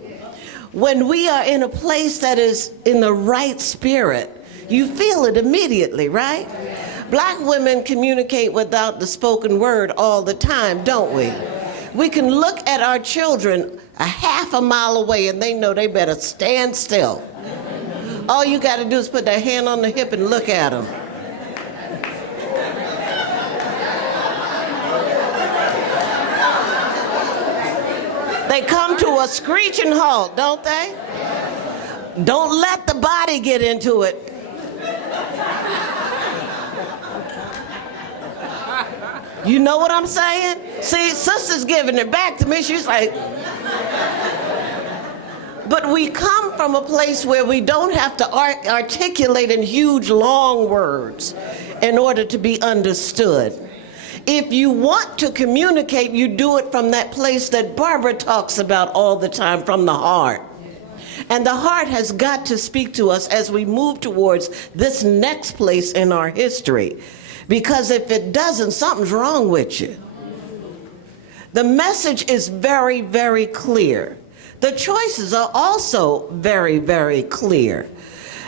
when we are in a place that is in the right spirit, you feel it immediately, right? Black women communicate without the spoken word all the time, don't we? We can look at our children a half a mile away and they know they better stand still. All you got to do is put that hand on the hip and look at them. They come to a screeching halt, don't they? Don't let the body get into it. You know what I'm saying? See, sister's giving it back to me. She's like, but we come from a place where we don't have to articulate in huge, long words in order to be understood. If you want to communicate, you do it from that place that Barbara talks about all the time, from the heart. And the heart has got to speak to us as we move towards this next place in our history. Because if it doesn't, something's wrong with you. The message is very, very clear. The choices are also very, very clear.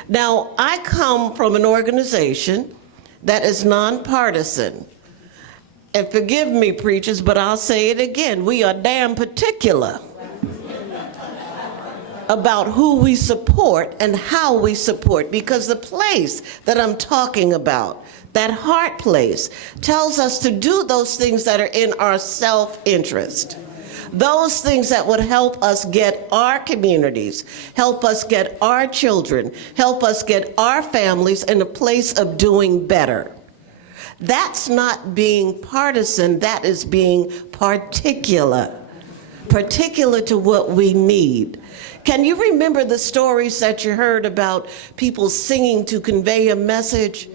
Now, I come from an organization that is nonpartisan. And forgive me, preachers, but I'll say it again. We are damn particular about who we support and how we support, because the place that I'm talking about, that heart place, tells us to do those things that are in our self-interest. Those things that would help us get our communities, help us get our children, help us get our families in a place of doing better. That's not being partisan, that is being particular to what we need. Can you remember the stories that you heard about people singing to convey a message?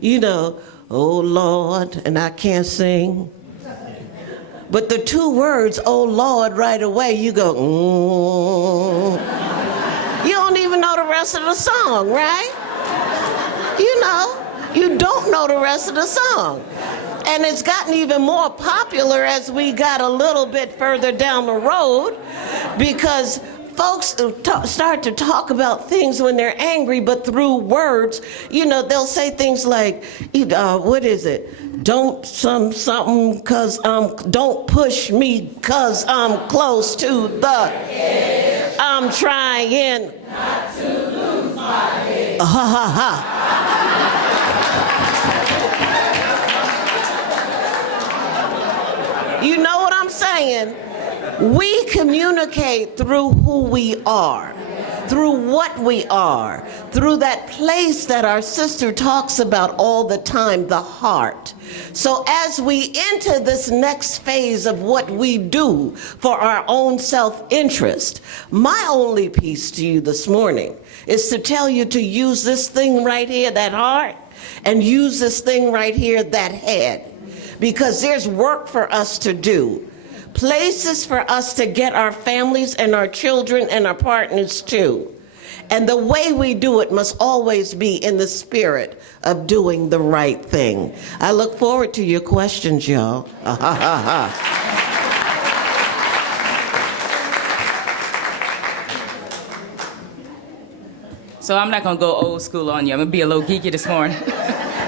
You know, oh Lord, and I can't sing. But the two words, oh Lord, right away, you go, You don't even know the rest of the song, right? You know. You don't know the rest of the song. And it's gotten even more popular as we got a little bit further down the road, because folks start to talk about things when they're angry, but through words. You know, they'll say things like, what is it? Don't something, cause don't push me, cause I'm close to the edge. I'm trying not to lose my head. Ha ha ha. You know what I'm saying? We communicate through who we are, through what we are, through that place that our sister talks about all the time, the heart. So as we enter this next phase of what we do for our own self-interest, my only piece to you this morning is to tell you to use this thing right here, that heart, and use this thing right here, that head. Because there's work for us to do, places for us to get our families and our children and our partners to. And the way we do it must always be in the spirit of doing the right thing. I look forward to your questions, y'all. So I'm not going to go old school on you. I'm going to be a little geeky this morning.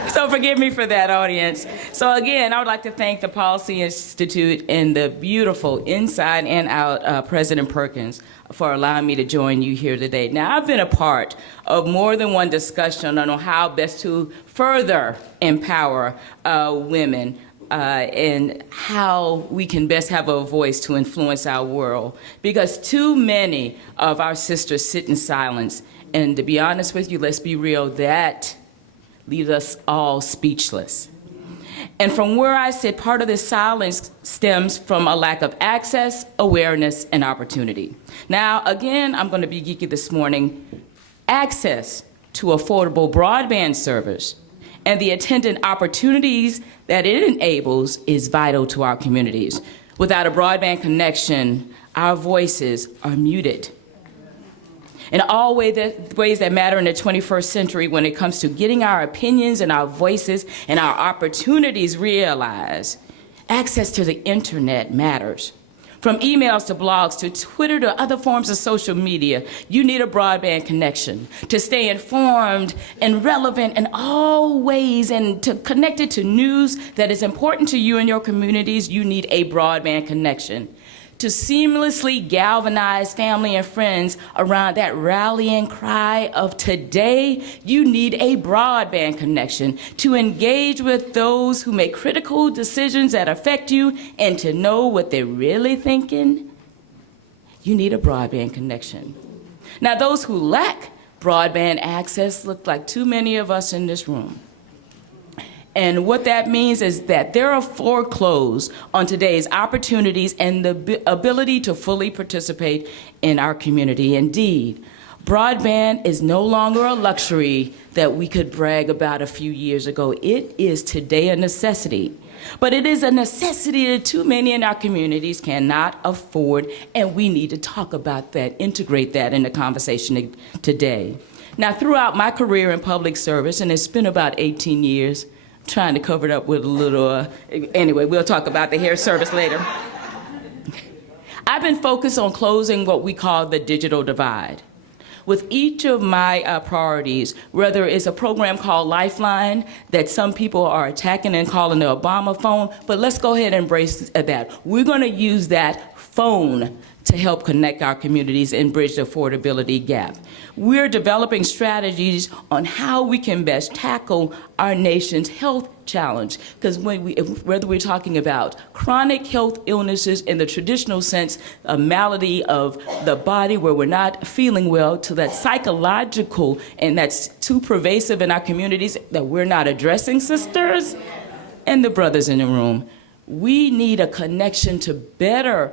So forgive me for that, audience. So again, I would like to thank the Policy Institute and the beautiful inside and out President Perkins for allowing me to join you here today. Now, I've been a part of more than one discussion on how best to further empower women and how we can best have a voice to influence our world. Because too many of our sisters sit in silence. And to be honest with you, let's be real, that leaves us all speechless. And from where I sit, part of this silence stems from a lack of access, awareness, and opportunity. Now, again, I'm going to be geeky this morning. Access to affordable broadband service and the attendant opportunities that it enables is vital to our communities. Without a broadband connection, our voices are muted. in all ways that matter in the 21st century when it comes to getting our opinions and our voices and our opportunities realized. Access to the internet matters. From emails to blogs to Twitter to other forms of social media, you need a broadband connection to stay informed and relevant in all ways and to connect it to news that is important to you and your communities. You need a broadband connection. To seamlessly galvanize family and friends around that rallying cry of today, you need a broadband connection to engage with those who make critical decisions that affect you and to know what they're really thinking. You need a broadband connection. Now, those who lack broadband access look like too many of us in this room. And what that means is that there are foreclosed on today's opportunities and the ability to fully participate in our community. Indeed, broadband is no longer a luxury that we could brag about a few years ago. It is today a necessity. But it is a necessity that too many in our communities cannot afford, and we need to talk about that, integrate that in the conversation today. Now, throughout my career in public service, and it's been about 18 years, trying to cover it up with a little, anyway, we'll talk about the hair service later. I've been focused on closing what we call the digital divide. With each of my priorities, whether it's a program called Lifeline that some people are attacking and calling the Obama phone, but let's go ahead and embrace that. We're gonna use that phone to help connect our communities and bridge the affordability gap. We're developing strategies on how we can best tackle our nation's health challenge, because whether we're talking about chronic health illnesses in the traditional sense, a malady of the body where we're not feeling well, to that psychological, and that's too pervasive in our communities that we're not addressing, sisters and the brothers in the room. We need a connection to better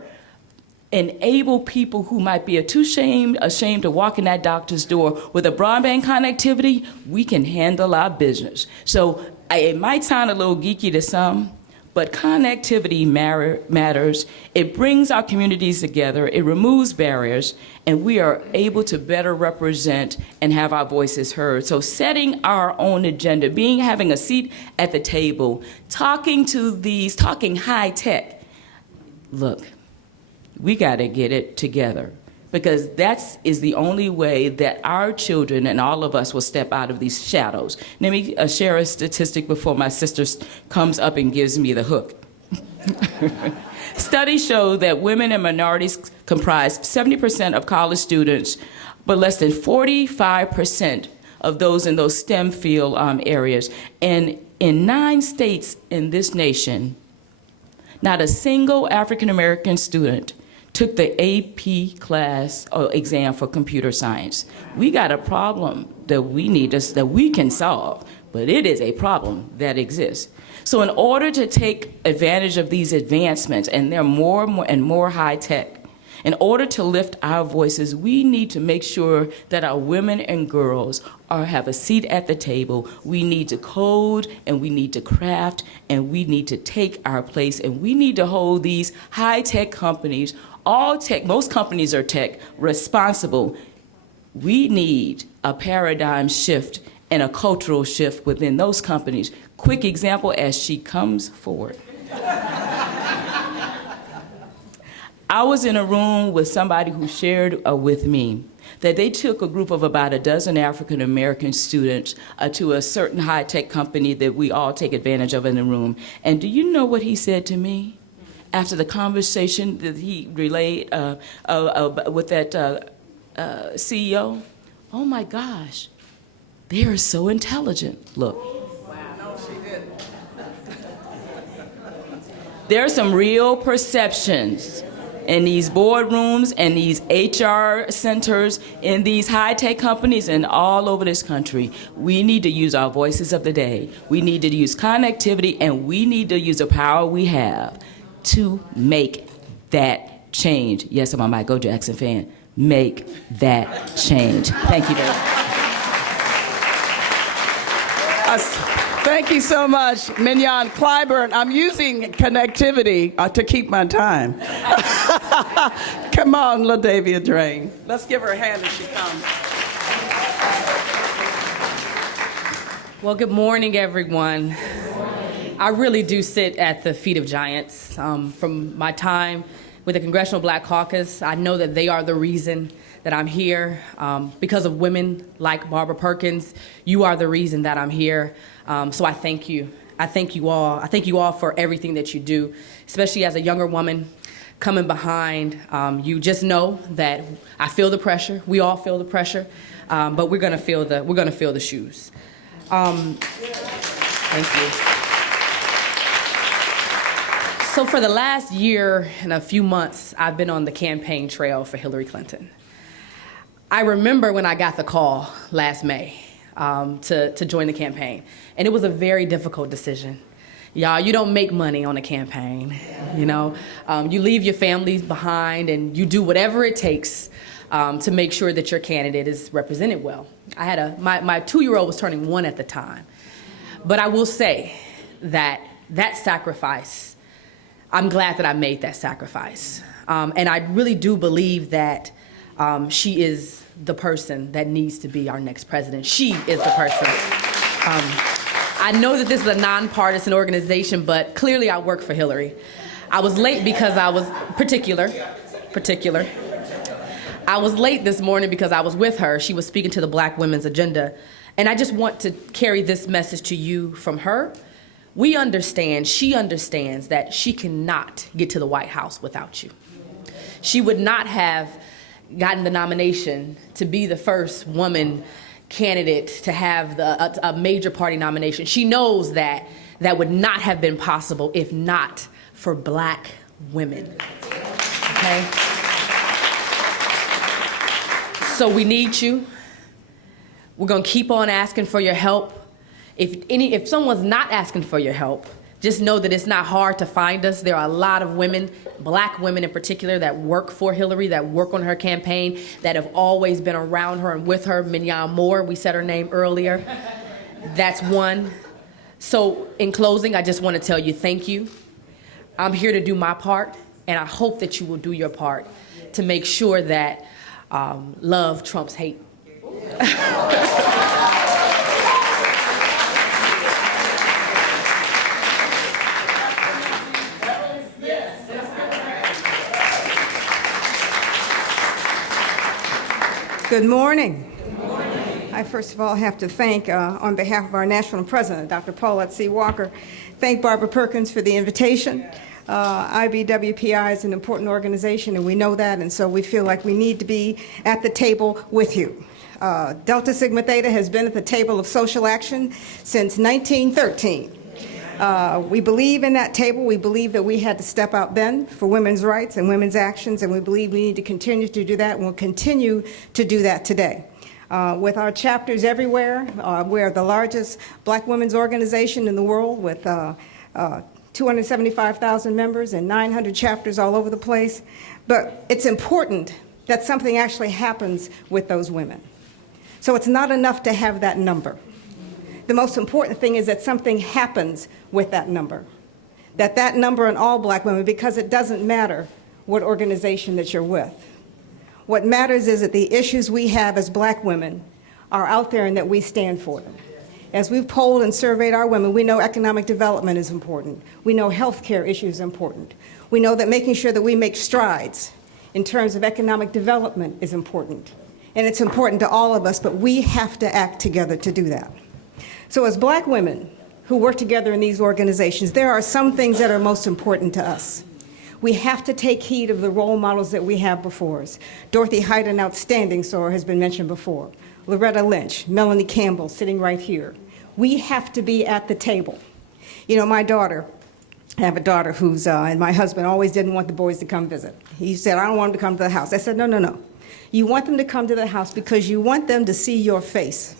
enable people who might be too ashamed to walk in that doctor's door. With a broadband connectivity, we can handle our business. So it might sound a little geeky to some, but connectivity matters. It brings our communities together, it removes barriers, and we are able to better represent and have our voices heard. So setting our own agenda, having a seat at the table, talking high tech. Look, we got to get it together, because that is the only way that our children and all of us will step out of these shadows. Let me share a statistic before my sister comes up and gives me the hook. Studies show that women and minorities comprise 70% of college students, but less than 45% of those in those STEM field areas. And in 9 states in this nation, not a single African American student took the AP class or exam for computer science. We got a problem that we can solve, but it is a problem that exists. So in order to take advantage of these advancements, and they're more and more high tech, in order to lift our voices, we need to make sure that our women and girls have a seat at the table. We need to code, and we need to craft, and we need to take our place, and we need to hold these high-tech companies, all tech, most companies are tech, responsible. We need a paradigm shift and a cultural shift within those companies. Quick example as she comes forward. I was in a room with somebody who shared with me that they took a group of about a dozen African American students to a certain high-tech company that we all take advantage of in the room. And do you know what he said to me after the conversation that he relayed with that CEO? Oh my gosh, they are so intelligent. Look. There are some real perceptions in these boardrooms and these HR centers in these high-tech companies and all over this country. We need to use our voices of the day. We need to use connectivity, and we need to use the power we have to make that change. Yes, I'm a Michael Jackson fan. Make that change. Thank you very much. Thank you so much, Mignon Clyburn. I'm using connectivity to keep my time. Come on, LaDavia Drain. Let's give her a hand as she comes. Well, good morning, everyone. I really do sit at the feet of giants. From my time with the Congressional Black Caucus, I know that they are the reason that I'm here. Because of women like Barbara Perkins, you are the reason that I'm here. So I thank you. I thank you all. I thank you all for everything that you do, especially as a younger woman coming behind. You just know that I feel the pressure. We all feel the pressure, but we're gonna feel the shoes. Thank you. So for the last year and a few months, I've been on the campaign trail for Hillary Clinton. I remember when I got the call last May to join the campaign, and it was a very difficult decision. Y'all, you don't make money on a campaign, you know? You leave your families behind and you do whatever it takes to make sure that your candidate is represented well. I had my 2-year-old was turning 1 at the time. But I will say that sacrifice, I'm glad that I made that sacrifice. And I really do believe that she is the person that needs to be our next president. She is the person. I know that this is a nonpartisan organization, but clearly I work for Hillary. I was late because I was particular. I was late this morning because I was with her. She was speaking to the Black Women's Agenda. And I just want to carry this message to you from her. She understands that she cannot get to the White House without you. She would not have gotten the nomination to be the first woman candidate to have a major party nomination. She knows that that would not have been possible if not for Black women, okay? So we need you. We're gonna keep on asking for your help. If someone's not asking for your help, just know that it's not hard to find us. There are a lot of women, Black women in particular, that work for Hillary, that work on her campaign, that have always been around her and with her. Mignon Moore, we said her name earlier. That's one. So in closing, I just want to tell you thank you. I'm here to do my part, and I hope that you will do your part to make sure that love trumps hate. Good morning. I first of all have to thank, on behalf of our national president, Dr. Paulette C. Walker, thank Barbara Perkins for the invitation. IBWPI is an important organization, and we know that, and so we feel like we need to be at the table with you. Delta Sigma Theta has been at the table of social action since 1913. We believe in that table. We believe that we had to step out then for women's rights and women's actions, and we believe we need to continue to do that, and we'll continue to do that today. With our chapters everywhere, we're the largest Black women's organization in the world with 275,000 members and 900 chapters all over the place. But it's important that something actually happens with those women. So it's not enough to have that number. The most important thing is that something happens with that number. That number in all Black women, because it doesn't matter what organization that you're with. What matters is that the issues we have as Black women are out there and that we stand for them. As we've polled and surveyed our women, we know economic development is important. We know health care issues are important. We know that making sure that we make strides in terms of economic development is important. And it's important to all of us, but we have to act together to do that. So as Black women who work together in these organizations, there are some things that are most important to us. We have to take heed of the role models that we have before us. Dorothy Height, an outstanding soror, has been mentioned before. Loretta Lynch, Melanie Campbell, sitting right here. We have to be at the table. You know, my daughter, I have a daughter who's, and my husband always didn't want the boys to come visit. He said, I don't want them to come to the house. I said, no. You want them to come to the house because you want them to see your face.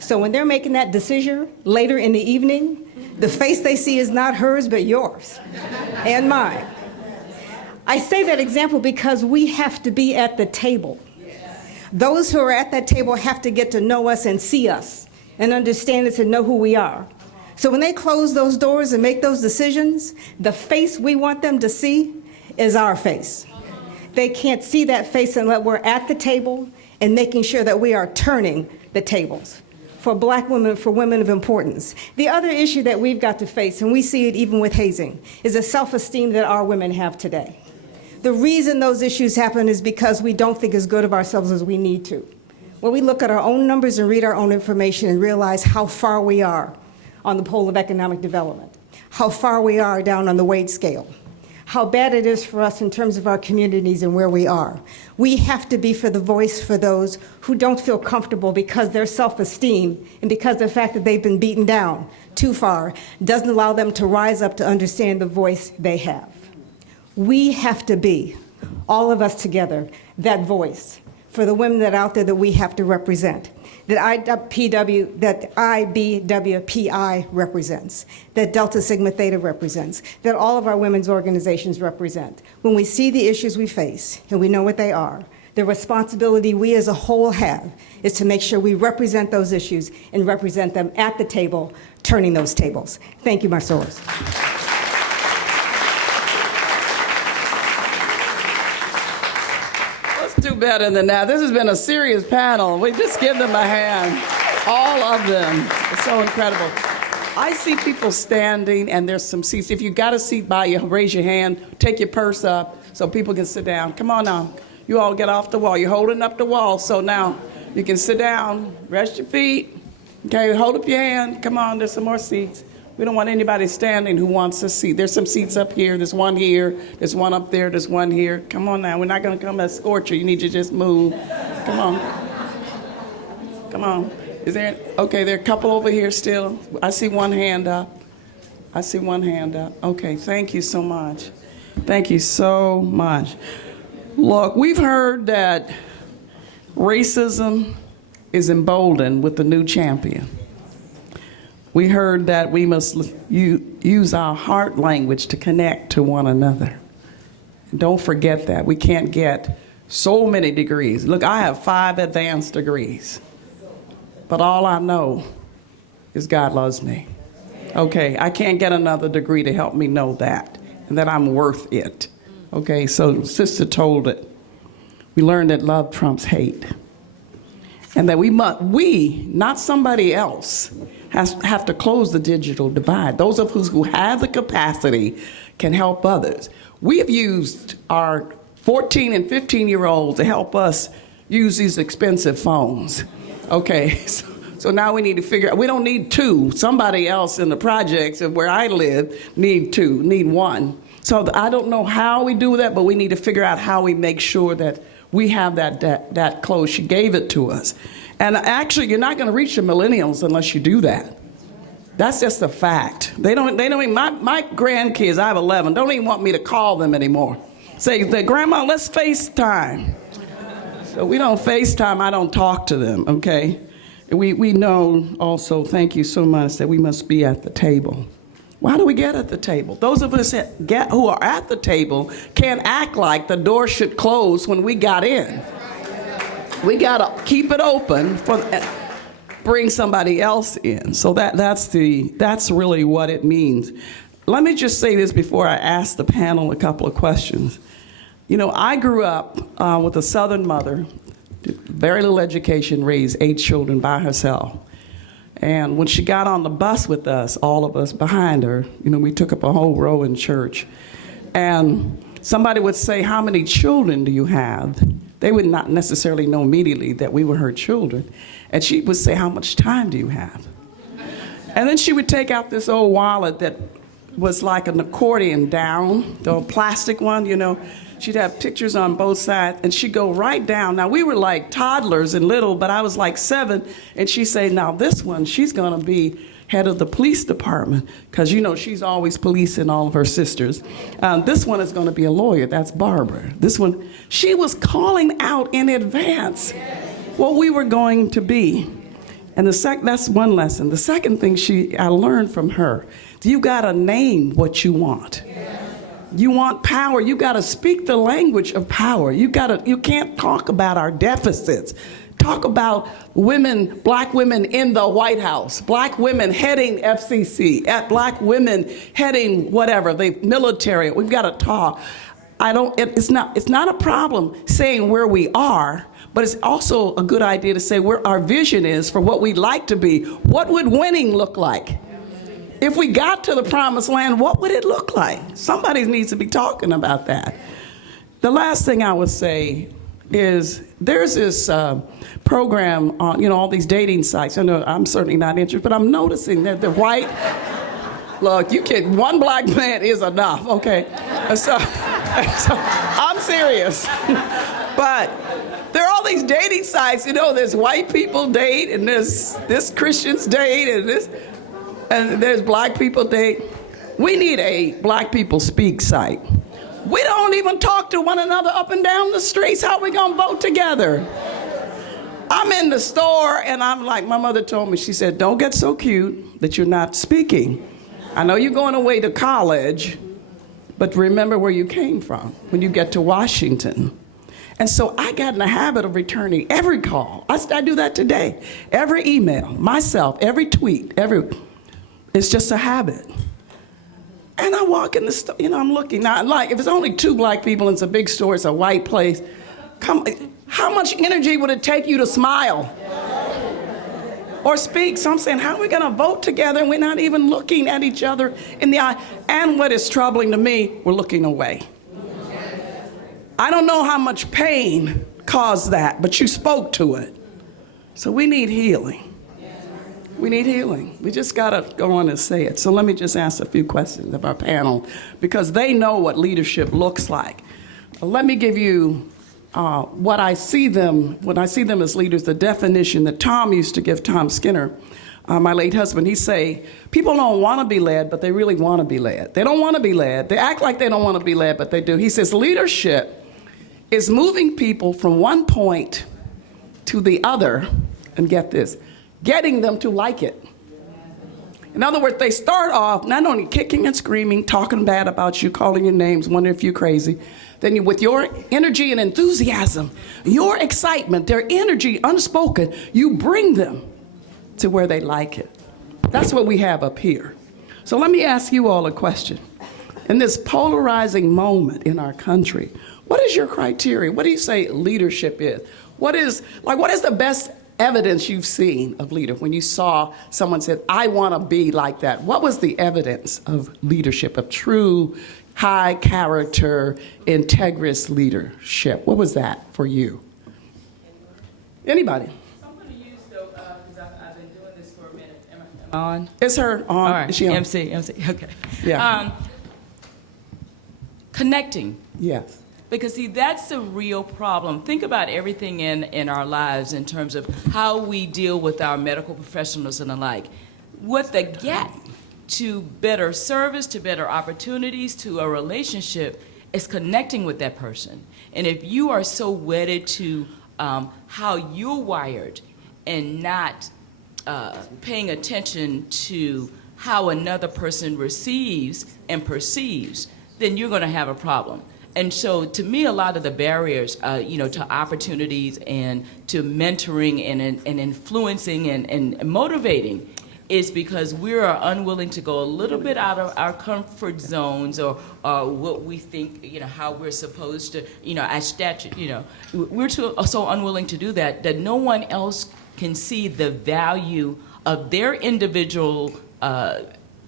So when they're making that decision later in the evening, the face they see is not hers, but yours and mine. I say that example because we have to be at the table. Those who are at that table have to get to know us and see us and understand us and know who we are. So when they close those doors and make those decisions, the face we want them to see is our face. They can't see that face unless we're at the table and making sure that we are turning the tables for black women, for women of importance. The other issue that we've got to face, and we see it even with hazing, is the self-esteem that our women have today. The reason those issues happen is because we don't think as good of ourselves as we need to. When we look at our own numbers and read our own information and realize how far we are on the pole of economic development, how far we are down on the wage scale, how bad it is for us in terms of our communities and where we are. We have to be for the voice for those who don't feel comfortable because their self-esteem and because of the fact that they've been beaten down too far doesn't allow them to rise up to understand the voice they have. We have to be, all of us together, that voice for the women that are out there that we have to represent, that IBWPI represents, that Delta Sigma Theta represents, that all of our women's organizations represent. When we see the issues we face and we know what they are, the responsibility we as a whole have is to make sure we represent those issues and represent them at the table, turning those tables. Thank you, Marcellus. Do better than that. This has been a serious panel. We just give them a hand. All of them. It's so incredible. I see people standing, and there's some seats. If you got a seat by you, raise your hand. Take your purse up so people can sit down. Come on now. You all get off the wall. You're holding up the wall, so now you can sit down, rest your feet. Okay, hold up your hand. Come on, there's some more seats. We don't want anybody standing who wants a seat. There's some seats up here. There's one here. There's one up there. There's one here. Come on now. We're not going to come escort you. You need to just move. Come on. Come on. Is there? Okay, there are a couple over here still. I see one hand up. I see one hand up. Okay, thank you so much. Thank you so much. Look, we've heard that racism is emboldened with the new champion. We heard that we must use our heart language to connect to one another. Don't forget that. We can't get so many degrees. Look, I have 5 advanced degrees, but all I know is God loves me. Okay, I can't get another degree to help me know that, and that I'm worth it. Okay, so Sister told it. We learned that love trumps hate, and that we, not somebody else, have to close the digital divide. Those of us who have the capacity can help others. We have used our 14 and 15-year-olds to help us use these expensive phones. Okay, so now we need to figure out, we don't need 2. Somebody else in the projects of where I live need 1. So I don't know how we do that, but we need to figure out how we make sure that we have that close. She gave it to us. And actually, you're not going to reach the millennials unless you do that. That's just a fact. They don't even, my grandkids, I have 11, don't even want me to call them anymore. Say, Grandma, let's FaceTime. So we don't FaceTime, I don't talk to them, okay? We know also, thank you so much, that we must be at the table. Why do we get at the table? Those of us who are at the table can't act like the door should close when we got in. We got to keep it open for bring somebody else in. So that's really what it means. Let me just say this before I ask the panel a couple of questions. You know, I grew up with a Southern mother, very little education, raised 8 children by herself. And when she got on the bus with us, all of us behind her, you know, we took up a whole row in church. And somebody would say, how many children do you have? They would not necessarily know immediately that we were her children. And she would say, how much time do you have? And then she would take out this old wallet that was like an accordion down, the old plastic one, you know. She'd have pictures on both sides, and she'd go right down. Now, we were like toddlers and little, but I was like 7, and she'd say, now this one, she's going to be head of the police department, because, you know, she's always policing all of her sisters. This one is going to be a lawyer. That's Barbara. This one, she was calling out in advance what we were going to be. And that's one lesson. The second thing I learned from her, you got to name what you want. You want power, you got to speak the language of power. You can't talk about our deficits. talk about women, black women in the White House, black women heading FCC, black women heading whatever, the military. We've got to talk. It's not a problem saying where we are, but it's also a good idea to say where our vision is for what we'd like to be. What would winning look like? If we got to the promised land, what would it look like? Somebody needs to be talking about that. The last thing I would say is there's this program on, all these dating sites. I know I'm certainly not interested, but I'm noticing that the white, look, one black man is enough, okay? So I'm serious. But there are all these dating sites, there's white people date, and there's Christians date, and there's black people date. We need a Black People Speak site. We don't even talk to one another up and down the streets. How are we gonna vote together? I'm in the store and I'm like, my mother told me, she said, don't get so cute that you're not speaking. I know you're going away to college, but remember where you came from when you get to Washington. And so I got in the habit of returning every call. I do that today. Every email, myself, every tweet, it's just a habit. And I walk in the store, I'm looking. Now, like, if it's only 2 black people and it's a big store, it's a white place, how much energy would it take you to smile or speak? So I'm saying, how are we gonna vote together and we're not even looking at each other in the eye? And what is troubling to me, we're looking away. I don't know how much pain caused that, but you spoke to it. So we need healing. We need healing. We just got to go on and say it. So let me just ask a few questions of our panel, because they know what leadership looks like. Let me give you when I see them as leaders, the definition that Tom used to give, Tom Skinner, my late husband. He'd say, people don't want to be led, but they really want to be led. They don't want to be led. They act like they don't want to be led, but they do. He says, leadership is moving people from one point to the other, and get this, getting them to like it. In other words, they start off not only kicking and screaming, talking bad about you, calling your names, wondering if you're crazy. Then with your energy and enthusiasm, your excitement, their energy unspoken, you bring them to where they like it. That's what we have up here. So let me ask you all a question. In this polarizing moment in our country, what is your criteria? What do you say leadership is? What is the best evidence you've seen of leader when you saw someone said, I want to be like that? What was the evidence of leadership, of true high character, integrous leadership? What was that for you? Anybody? I'm going to use, though, because I've been doing this for a minute. Am I on? Is her on? All right, Is she on? MC, okay. Yeah. Connecting. Yes. Because, see, that's the real problem. Think about everything in our lives in terms of how we deal with our medical professionals and the like. What the gap to better service, to better opportunities, to a relationship is connecting with that person. And if you are so wedded to how you're wired and not paying attention to how another person receives and perceives, then you're going to have a problem. And so, to me, a lot of the barriers, to opportunities and to mentoring and influencing and motivating is because we are unwilling to go a little bit out of our comfort zones or what we think, how we're supposed to, as statute, we're so unwilling to do that no one else can see the value of their individual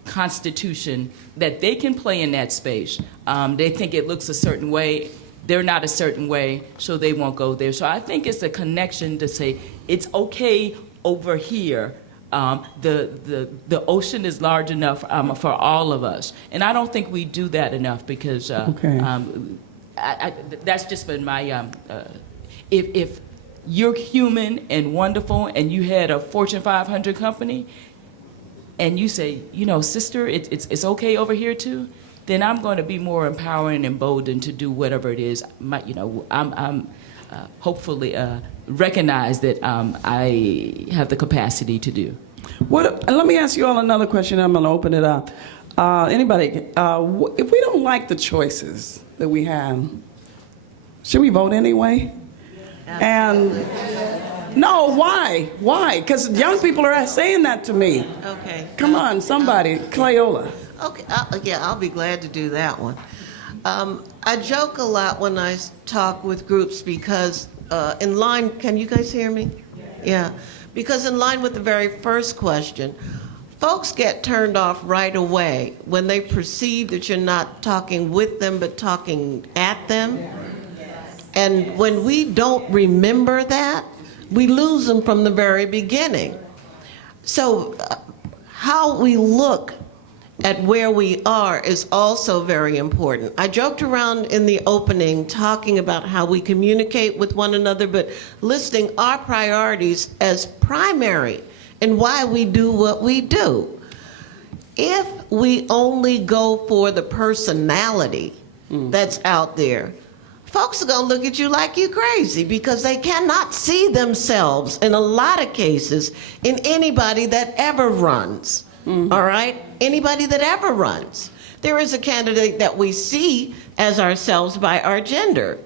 constitution that they can play in that space. They think it looks a certain way. They're not a certain way, so they won't go there. So I think it's a connection to say it's okay over here. The ocean is large enough for all of us, and I don't think we do that enough because that's just been my. If you're human and wonderful, and you had a Fortune 500 company, and you say, sister, it's okay over here too, then I'm going to be more empowering and emboldened to do whatever it is. I'm hopefully recognize that I have the capacity to do. Let me ask you all another question. I'm going to open it up. Anybody, if we don't like the choices that we have, should we vote anyway? And No, why? Why? Because young people are saying that to me. Okay. Come on, somebody. Cleola. Okay, yeah, I'll be glad to do that one. I joke a lot when I talk with groups because in line, can you guys hear me? Yeah. Because in line with the very first question, folks get turned off right away when they perceive that you're not talking with them but talking at them. And when we don't remember that, we lose them from the very beginning. So how we look at where we are is also very important. I joked around in the opening talking about how we communicate with one another, but listing our priorities as primary and why we do what we do. If we only go for the personality that's out there, folks are gonna look at you like you're crazy because they cannot see themselves, in a lot of cases, in anybody that ever runs. All right? Anybody that ever runs. There is a candidate that we see as ourselves by our gender.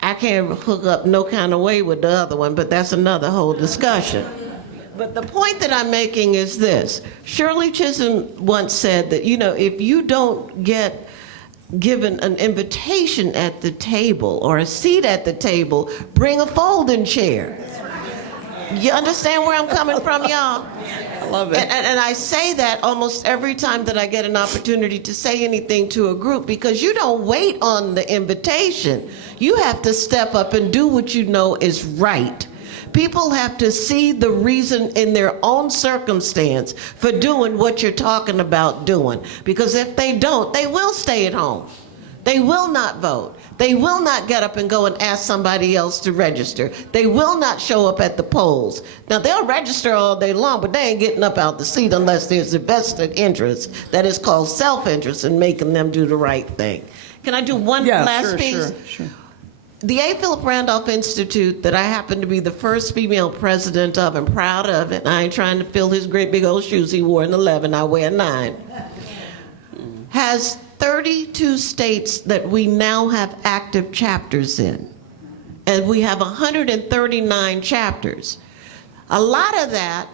I can't hook up no kind of way with the other one, but that's another whole discussion. But the point that I'm making is this. Shirley Chisholm once said that, you know, if you don't get given an invitation at the table or a seat at the table, bring a folding chair. You understand where I'm coming from, y'all? I love it. And I say that almost every time that I get an opportunity to say anything to a group, because you don't wait on the invitation. You have to step up and do what you know is right. People have to see the reason in their own circumstance for doing what you're talking about doing. Because if they don't, they will stay at home. They will not vote. They will not get up and go and ask somebody else to register. They will not show up at the polls. Now, they'll register all day long, but they ain't getting up out the seat unless there's a vested interest that is called self-interest in making them do the right thing. Can I do one last piece? Sure. The A. Philip Randolph Institute, that I happen to be the first female president of and proud of it, I ain't trying to fill his great big old shoes. He wore an 11, I wear 9, has 32 states that we now have active chapters in. And we have 139 chapters. A lot of that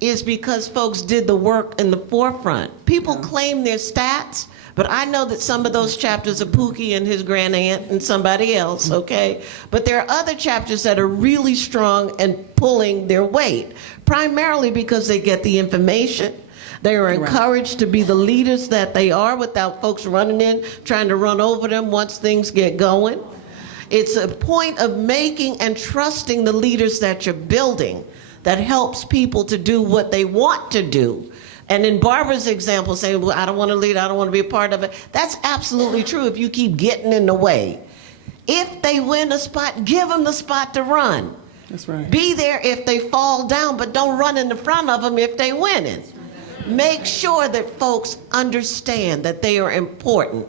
is because folks did the work in the forefront. People claim their stats, but I know that some of those chapters are Pookie and his grandaunt and somebody else, okay? But there are other chapters that are really strong and pulling their weight, primarily because they get the information. They are encouraged to be the leaders that they are without folks running in, trying to run over them once things get going. It's a point of making and trusting the leaders that you're building that helps people to do what they want to do. And in Barbara's example, saying, well, I don't want to lead, I don't want to be a part of it, that's absolutely true if you keep getting in the way. If they win a spot, give them the spot to run. That's right. Be there if they fall down, but don't run in the front of them if they win it. Make sure that folks understand that they are important.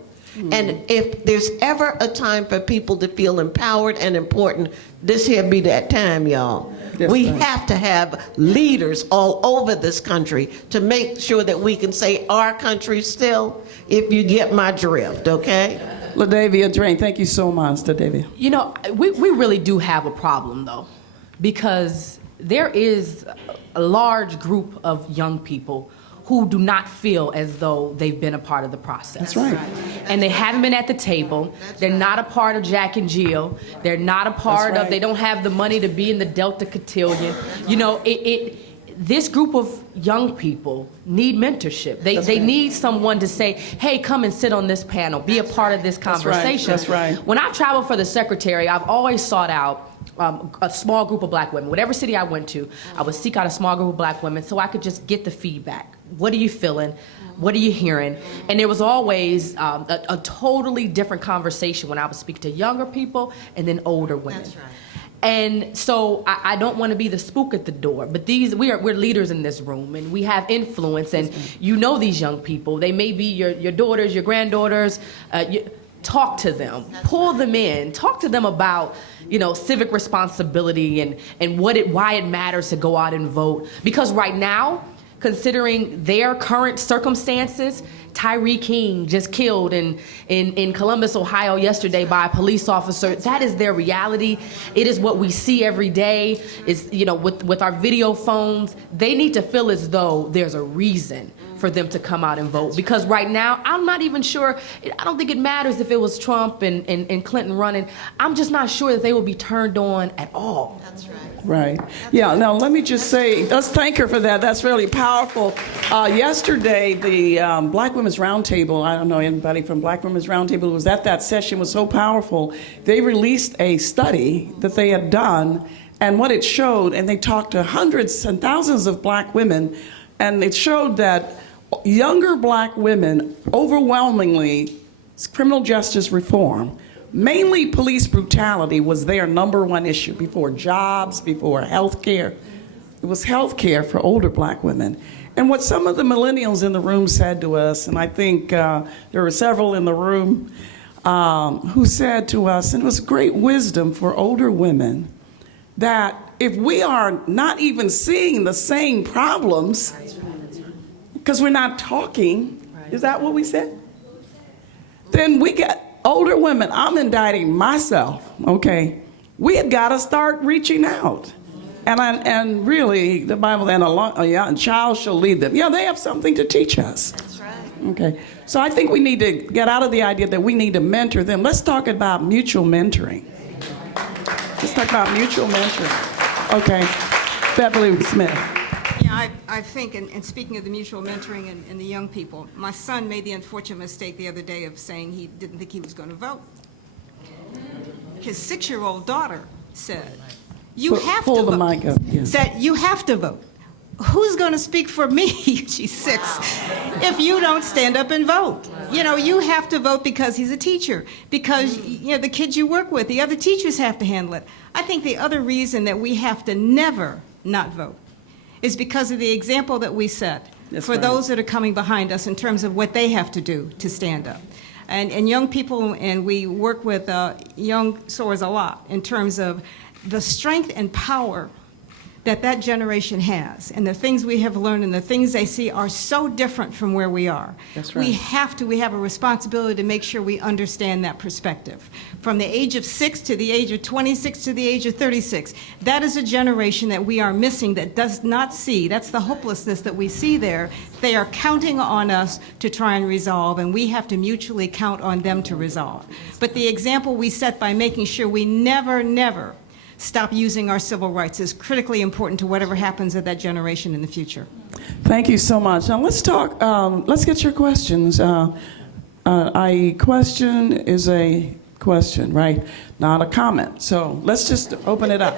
And if there's ever a time for people to feel empowered and important, this here be that time, y'all. We have to have leaders all over this country to make sure that we can say our country still, if you get my drift, okay? LaDavia Drain, thank you so much, LaDavia. You know, we really do have a problem, though, because there is a large group of young people who do not feel as though they've been a part of the process. That's right. And they haven't been at the table. They're not a part of Jack and Jill. They're not a part of, they don't have the money to be in the Delta Cotillion. You know, this group of young people need mentorship. They need someone to say, hey, come and sit on this panel, be a part of this conversation. That's right. When I've traveled for the secretary, I've always sought out a small group of black women. Whatever city I went to, I would seek out a small group of black women so I could just get the feedback. What are you feeling? What are you hearing? And there was always a totally different conversation when I would speak to younger people and then older women. That's right. And so I don't want to be the spook at the door, but we're leaders in this room, and we have influence, and you know these young people. They may be your daughters, your granddaughters. Talk to them, pull them in, talk to them about, you know, civic responsibility and why it matters to go out and vote. Because right now, considering their current circumstances. Tyree King just killed in Columbus, Ohio yesterday by a police officer. That is their reality. It is what we see every day. Is, you know, with our video phones, they need to feel as though there's a reason for them to come out and vote. Because right now, I'm not even sure, I don't think it matters if it was Trump and Clinton running. I'm just not sure that they will be turned on at all. That's right. Right. Yeah, now let me just say, let's thank her for that. That's really powerful. Yesterday, the Black Women's Roundtable, I don't know anybody from Black Women's Roundtable who was at that session, was so powerful. They released a study that they had done, and what it showed, and they talked to hundreds and thousands of Black women, and it showed that younger Black women, overwhelmingly, criminal justice reform, mainly police brutality was their #1 issue before jobs, before health care. It was health care for older Black women. And what some of the millennials in the room said to us, and I think there were several in the room who said to us, and it was great wisdom for older women, that if we are not even seeing the same problems, because we're not talking, is that what we said? Then we get older women, I'm indicting myself, okay? We have got to start reaching out. And really, the Bible, and a child shall lead them. Yeah, they have something to teach us. That's right. Okay, so I think we need to get out of the idea that we need to mentor them. Let's talk about mutual mentoring. Let's talk about mutual mentoring. Okay, Beverly Smith. Yeah, I think, and speaking of the mutual mentoring and the young people, my son made the unfortunate mistake the other day of saying he didn't think he was going to vote. His 6-year-old daughter said, "You have to vote." Pull the mic up. Yeah. Said, "You have to vote. Who's going to speak for me?" She's 6. If you don't stand up and vote, you know, you have to vote because he's a teacher, because you know the kids you work with, the other teachers have to handle it. I think the other reason that we have to never not vote is because of the example that we set for those that are coming behind us in terms of what they have to do to stand up. And young people, and we work with young swords a lot in terms of the strength and power that generation has, and the things we have learned and the things they see are so different from where we are. That's right. We have a responsibility to make sure we understand that perspective. From the age of 6 to the age of 26 to the age of 36, that is a generation that we are missing, that does not see. That's the hopelessness that we see there. They are counting on us to try and resolve, and we have to mutually count on them to resolve. But the example we set by making sure we never stop using our civil rights is critically important to whatever happens at that generation in the future. Thank you so much. Now let's talk, let's get your questions. A question is a question, right? Not a comment. So let's just open it up.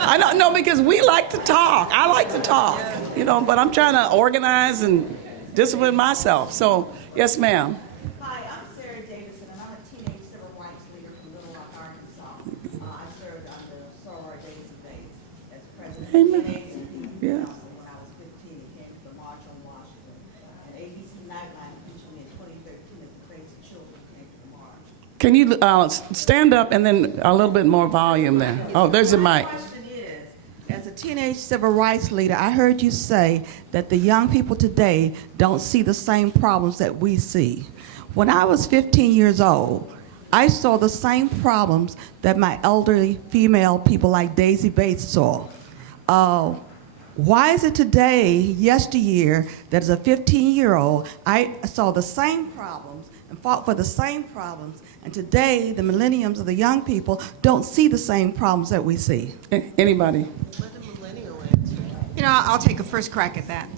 I don't know, because we like to talk. I like to talk, you know, but I'm trying to organize and discipline myself. So, yes, ma'am. Amen. Yeah. When I was 15, it came to the March on Washington. And ABC Nightline featured me in 2013 as the Crazy Children came to the march. Can you stand up and then a little bit more volume there? Oh, there's a mic. The question is, as a teenage civil rights leader, I heard you say that the young people today don't see the same problems that we see. When I was 15 years old, I saw the same problems that my elderly female people like Daisy Bates saw. Why is it today, yesteryear, that as a 15-year-old, I saw the same problems and fought for the same problems, and today the millenniums of the young people don't see the same problems that we see? Anybody? You know, I'll take a first crack at that.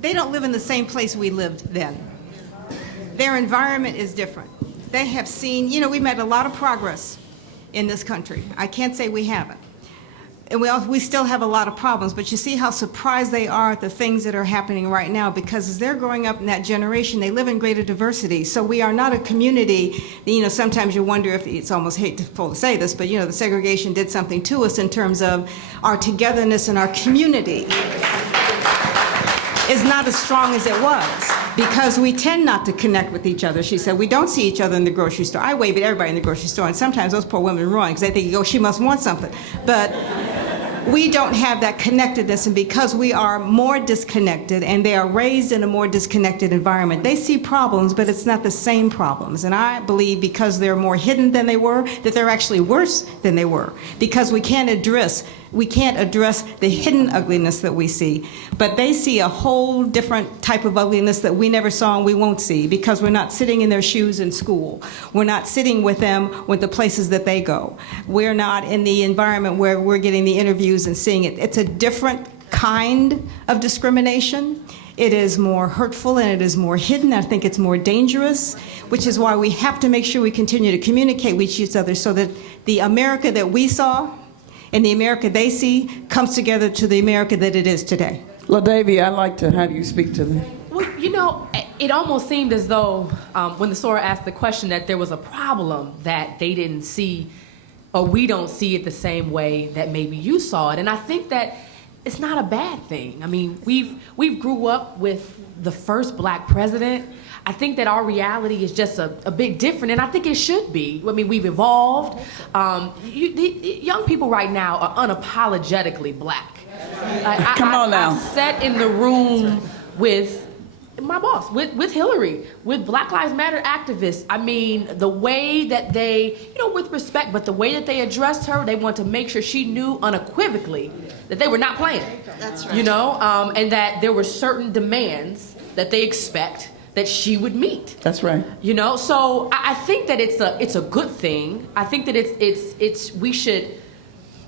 They don't live in the same place we lived then. Their environment is different. They have seen, you know, we made a lot of progress in this country. I can't say we haven't. And we still have a lot of problems, but you see how surprised they are at the things that are happening right now, because as they're growing up in that generation, they live in greater diversity. So we are not a community, you know, sometimes you wonder if, it's almost hateful to say this, but you know, the segregation did something to us in terms of our togetherness and our community is not as strong as it was, because we tend not to connect with each other. She said, we don't see each other in the grocery store. I wave at everybody in the grocery store, and sometimes those poor women run because they think, oh, she must want something. But we don't have that connectedness, and because we are more disconnected and they are raised in a more disconnected environment, they see problems, but it's not the same problems. And I believe because they're more hidden than they were, that they're actually worse than they were, because we can't address the hidden ugliness that we see. But they see a whole different type of ugliness that we never saw and we won't see, because we're not sitting in their shoes in school. We're not sitting with them with the places that they go. We're not in the environment where we're getting the interviews and seeing it. It's a different kind of discrimination. It is more hurtful and it is more hidden. I think it's more dangerous, which is why we have to make sure we continue to communicate with each other so that the America that we saw and the America they see comes together to the America that it is today. LaDavia, I'd like to have you speak to them. Well, you know, it almost seemed as though when the Sora asked the question that there was a problem that they didn't see, or we don't see it the same way that maybe you saw it. And I think that it's not a bad thing. I mean, we've grew up with the first black president. I think that our reality is just a bit different, and I think it should be. I mean, we've evolved. The young people right now are unapologetically black. Come on now. I sat in the room with my boss, with Hillary, with Black Lives Matter activists. I mean, the way that they, you know, with respect, but the way that they addressed her, they wanted to make sure she knew unequivocally that they were not playing. That's right. You know, and that there were certain demands that they expect that she would meet. That's right. You know, so I think that it's a good thing. I think that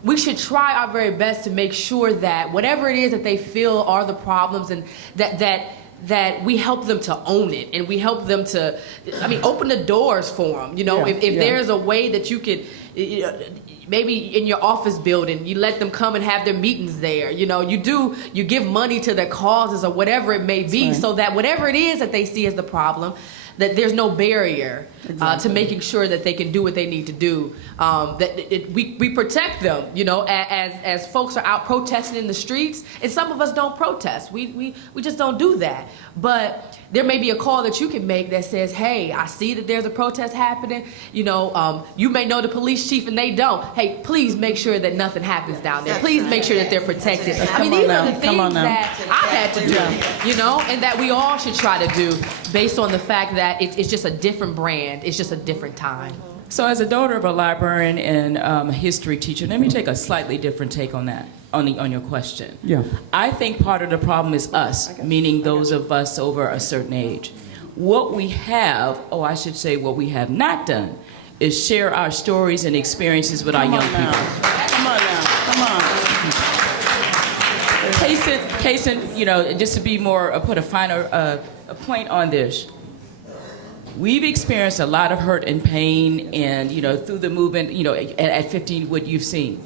we should try our very best to make sure that whatever it is that they feel are the problems, and that we help them to own it, and we help them to, I mean, open the doors for them. You know, if there's a way that you could, maybe in your office building, you let them come and have their meetings there. You know, you give money to their causes or whatever it may be, so that whatever it is that they see as the problem, that there's no barrier to making sure that they can do what they need to do. We protect them, you know, as folks are out protesting in the streets, and some of us don't protest. We just don't do that. But there may be a call that you can make that says, hey, I see that there's a protest happening. You know, you may know the police chief and they don't. Hey, please make sure that nothing happens down there. Please make sure that they're protected. I mean, these are the things that I've had to do, you know, and that we all should try to do based on the fact that it's just a different brand. It's just a different time. So as a daughter of a librarian and a history teacher, let me take a slightly different take on that, on your question. Yeah. I think part of the problem is us, meaning those of us over a certain age. What we have, I should say what we have not done, is share our stories and experiences with our young people. Come on now, come on. Case in, you know, just to be more, put a finer a point on this. We've experienced a lot of hurt and pain, and, you know, through the movement, you know, at 15, what you've seen.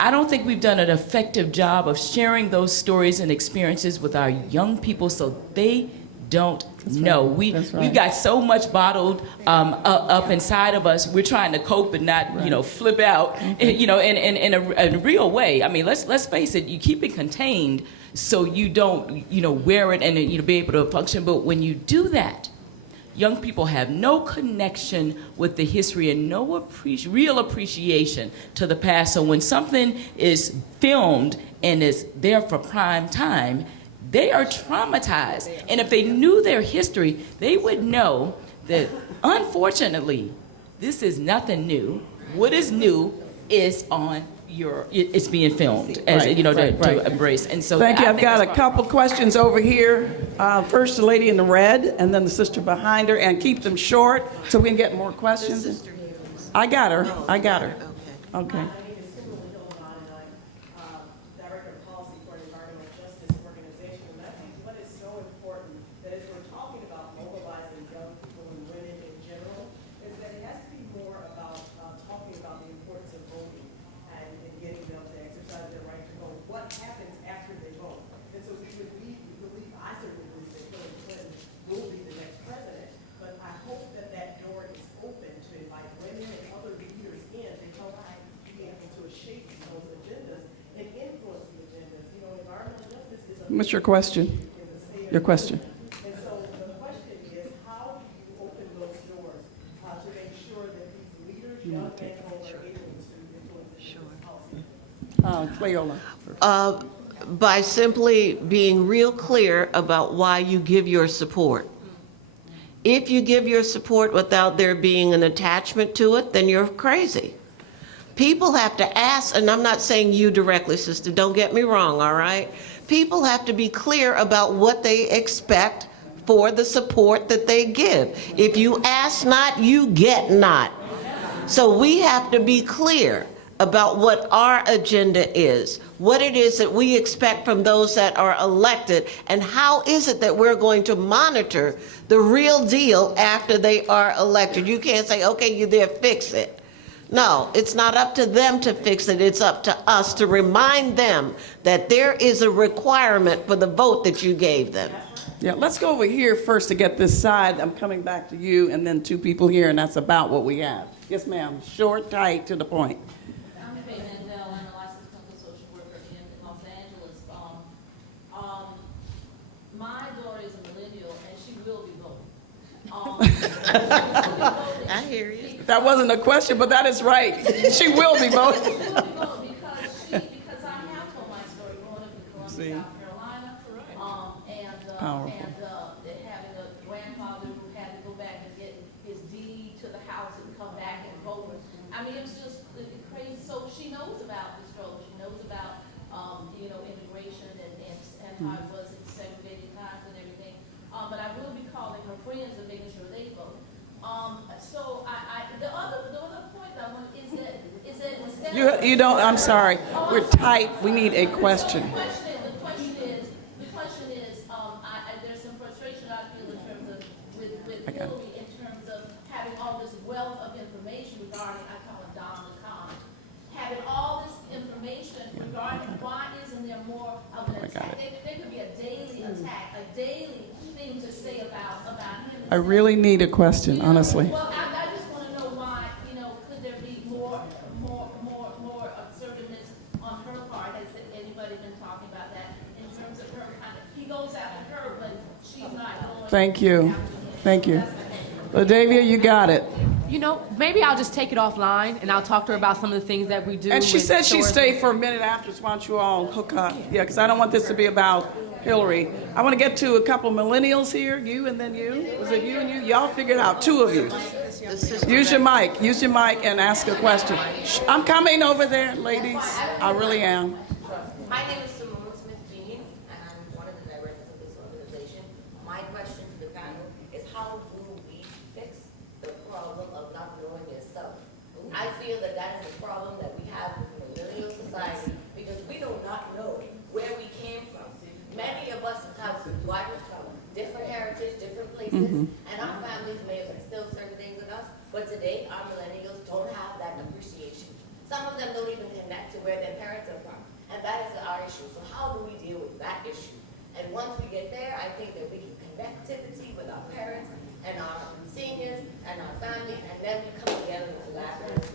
I don't think we've done an effective job of sharing those stories and experiences with our young people so they don't know. We've got so much bottled up inside of us. We're trying to cope and not, you know, flip out, you know, in a real way. I mean, let's face it, you keep it contained so you don't, you know, wear it and, you know, be able to function. But when you do that, young people have no connection with the history and no real appreciation to the past. So when something is filmed and is there for prime time, they are traumatized. And if they knew their history, they would know that, unfortunately, this is nothing new. What is new is it's being filmed, as you know, to embrace. And so thank you. I've got a couple questions over here. First, the lady in the red, and then the sister behind her, and keep them short so we can get more questions. I got her. Okay. What's your question? Your question. And so the question is, how do you open those doors to make sure that these leaders, young and old, are able to influence the policy? Cleola. By simply being real clear about why you give your support. If you give your support without there being an attachment to it, then you're crazy. People have to ask, and I'm not saying you directly, sister, don't get me wrong, all right? People have to be clear about what they expect for the support that they give. If you ask not, you get not. So we have to be clear about what our agenda is, what it is that we expect from those that are elected, and how is it that we're going to monitor the real deal after they are elected. You can't say, okay, you're there, fix it. No, it's not up to them to fix it. It's up to us to remind them that there is a requirement for the vote that you gave them. Yeah, let's go over here first to get this side. I'm coming back to you, and then two people here, and that's about what we have. Yes, ma'am. Short, tight, to the point. I'm Faye Mandel. I'm a licensed clinical social worker in Los Angeles. My daughter is a millennial, and she will be voting. I hear you. That wasn't a question, but that is right. She will be voting. She will be voting because I have told my story growing up in Columbia, South Carolina, and having a grandfather who had to go back and get his deed to the house and come back and vote. I mean, it was just crazy. So she knows about the struggle. She knows about immigration and how it was in segregated times and everything. But I will be calling her friends and making sure they vote. So the other point I want is that instead You don't, I'm sorry. We're tight. We need a question. The question is, there's some frustration I feel in terms of with Hillary in terms of having all this wealth of information regarding, I call it Don the Con, having all this information regarding why isn't there more of an attack? There could be a daily attack, a daily thing to say about him. I really need a question, honestly. Well, I just want to know why, could there be more assertiveness on her part? Has anybody been talking about that in terms of her he goes after her, but she's not going. Thank you. Thank you. LaDavia, you got it. Maybe I'll just take it offline and I'll talk to her about some of the things that we do. And she said she'd stores. stay for a minute after, so why don't you all hook up? Yeah, because I don't want this to be about Hillary. I want to get to a couple millennials here, you and then you. Was it you and you? Y'all figured it out, two of you. Use your mic and ask a question. I'm coming over there, ladies. I really am. My name is Simone Smith-Jean, and I'm one of the directors of this organization. My question to the panel is how do we fix the problem of not knowing yourself? I feel that is a problem that we have with millennial society because we do not know where we came from. Many of us have gotten from different heritage, different places, and our families may have instilled certain things in us, but today our millennials don't have that appreciation. Some of them don't even connect to where their parents are from, and that is our issue. So how do we deal with that issue? And once we get there, I think that we can connectivity with our parents and our seniors and our family, and then we come together and collaborate.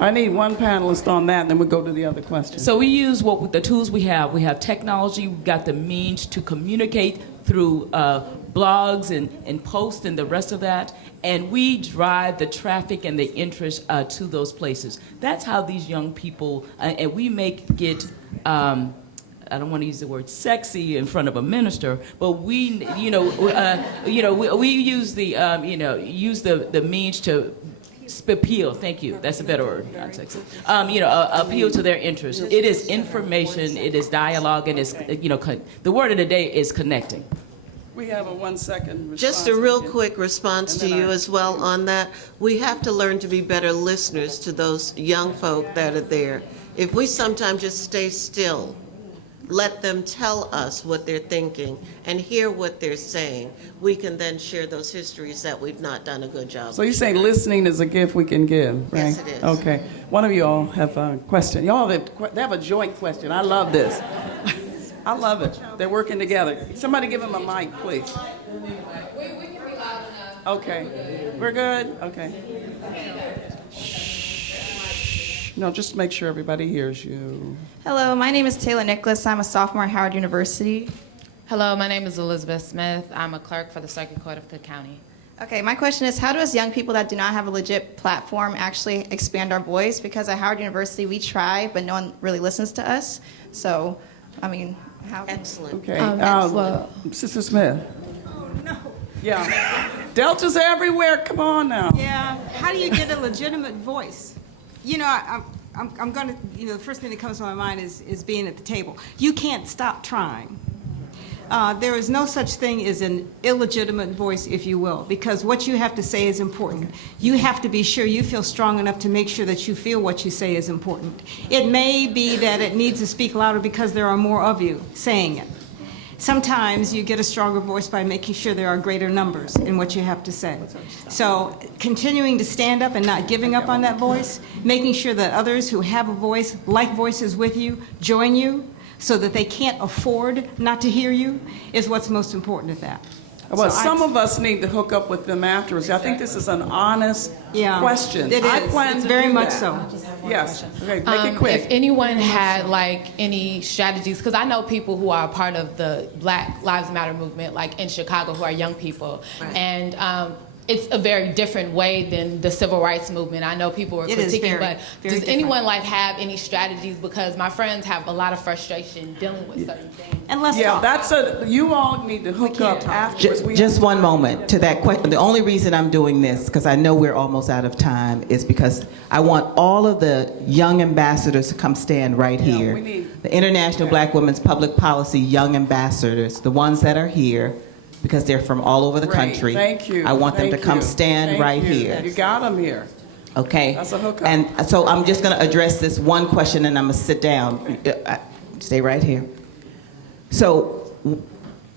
I need one panelist on that, and then we'll go to the other question. So we use the tools we have. We have technology. We've got the means to communicate through blogs and posts and the rest of that. And we drive the traffic and the interest to those places. That's how these young people, and we get, I don't want to use the word sexy in front of a minister, but we use the means to appeal. Thank you. That's a better word. Not sexy. Appeal to their interest. It is information. It is dialogue, and it's the word of the day is connecting. We have a 1 second response. Just a real quick response to you as well on that. We have to learn to be better listeners to those young folk that are there. If we sometimes just stay still, let them tell us what they're thinking and hear what they're saying, we can then share those histories that we've not done a good job. So you're saying listening is a gift we can give, right? Yes, it is. Okay. One of you all have a question. Y'all they have a joint question. I love this. I love it. They're working together. Somebody give them a mic, please. We can be loud enough. Okay. We're good? Okay. Shh. No, just make sure everybody hears you. Hello, my name is Taylor Nicholas. I'm a sophomore at Howard University. Hello, my name is Elizabeth Smith. I'm a clerk for the Circuit Court of Cook County. Okay, my question is, how do us young people that do not have a legit platform actually expand our voice? Because at Howard University, we try, but no one really listens to us. So, I mean, how? Excellent. Okay, Sister Smith. Oh, no. Yeah. Delta's everywhere. Come on now. Yeah, how do you get a legitimate voice? You know, I'm going to, you know, the first thing that comes to my mind is being at the table. You can't stop trying. There is no such thing as an illegitimate voice, if you will, because what you have to say is important. You have to be sure you feel strong enough to make sure that you feel what you say is important. It may be that it needs to speak louder because there are more of you saying it. Sometimes you get a stronger voice by making sure there are greater numbers in what you have to say. So continuing to stand up and not giving up on that voice, making sure that others who have a voice, like voices with you, join you, so that they can't afford not to hear you, is what's most important at that. Well, So some of us need to hook up with them afterwards. I think this is an honest question. It I is. plan It's to very do much that. so. Yes. Okay, make it quick. If anyone had like any strategies, because I know people who are part of the Black Lives Matter movement, like in Chicago, who are young people, and it's a very different way than the civil rights movement. I know people are It is critiquing, very, but very does different. anyone like have any strategies? Because my friends have a lot of frustration dealing with certain things. And let's Yeah, talk. that's you all need to hook up afterwards. We Just one moment to that question. The only reason I'm doing this, because I know we're almost out of time, is because I want all of the young ambassadors to come stand right here. we need- The International Black Women's Public Policy Young Ambassadors, the ones that are here, because they're from all over the Great. country. Thank you. I want them to Thank come you. stand Thank right you. here. You got them here. Okay. That's a hookup. And so I'm just going to address this one question, and I'm going to sit down. Stay right here. So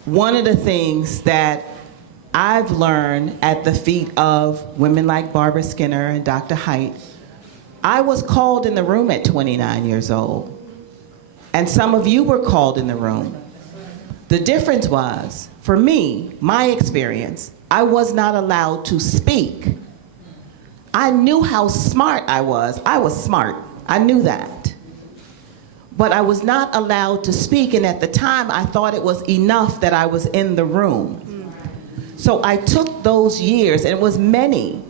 one of the things that I've learned at the feet of women like Barbara Skinner and Dr. Height, I was called in the room at 29 years old. And some of you were called in the room. The difference was, for me, my experience, I was not allowed to speak. I knew how smart I was. I was smart. I knew that. But I was not allowed to speak, and at the time I thought it was enough that I was in the room. So I took those years, and it was many.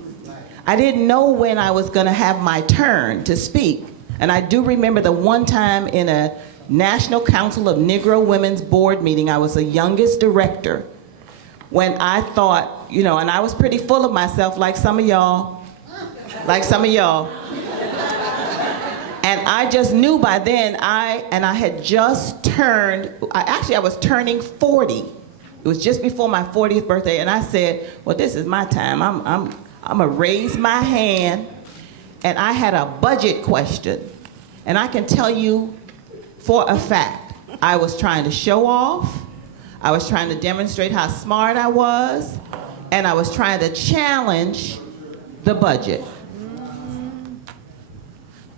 I didn't know when I was going to have my turn to speak. And I do remember the one time in a National Council of Negro Women's Board meeting, I was the youngest director, when I thought, you know, and I was pretty full of myself like some of y'all. And I just knew by then, I had just turned, I was turning 40. It was just before my 40th birthday, and I said, well, this is my time. I'm gonna raise my hand, and I had a budget question. And I can tell you for a fact, I was trying to show off, I was trying to demonstrate how smart I was, and I was trying to challenge the budget.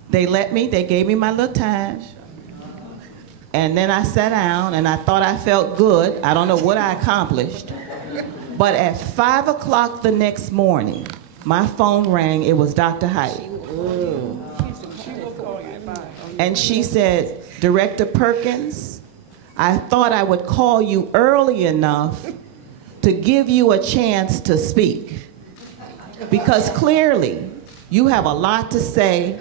They let me, they gave me my little time. And then I sat down and I thought I felt good. I don't know what I accomplished. But at 5 o'clock the next morning, my phone rang. It was Dr. Height. And she said, Director Perkins, I thought I would call you early enough to give you a chance to speak. Because clearly, you have a lot to say,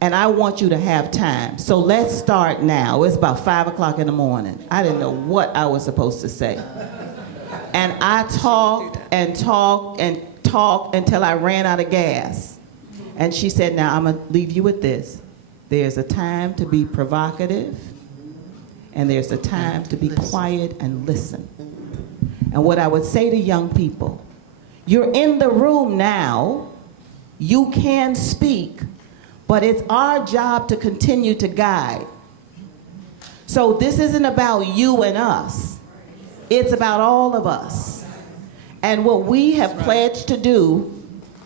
and I want you to have time. So let's start now. It's about 5 o'clock in the morning. I didn't know what I was supposed to say. And I talked and talked and talked until I ran out of gas. And she said, now I'm gonna leave you with this. There's a time to be provocative, and there's a time to be quiet and listen. And what I would say to young people, you're in the room now, you can speak, but it's our job to continue to guide. So this isn't about you and us. It's about all of us. And what we have pledged to do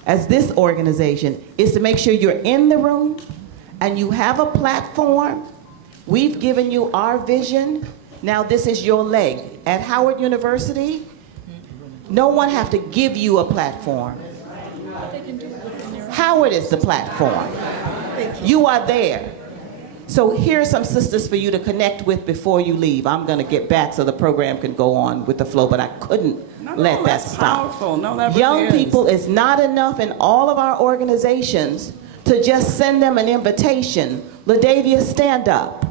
as this organization is to make sure you're in the room and you have a platform. We've given you our vision. Now this is your leg. At Howard University, no one have to give you a platform. Howard is the platform. You are there. So here are some sisters for you to connect with before you leave. I'm going to get back so the program can go on with the flow, but I couldn't let that that's stop. powerful. No, that really Young is. people, it's not enough in all of our organizations to just send them an invitation. LaDavia, stand up.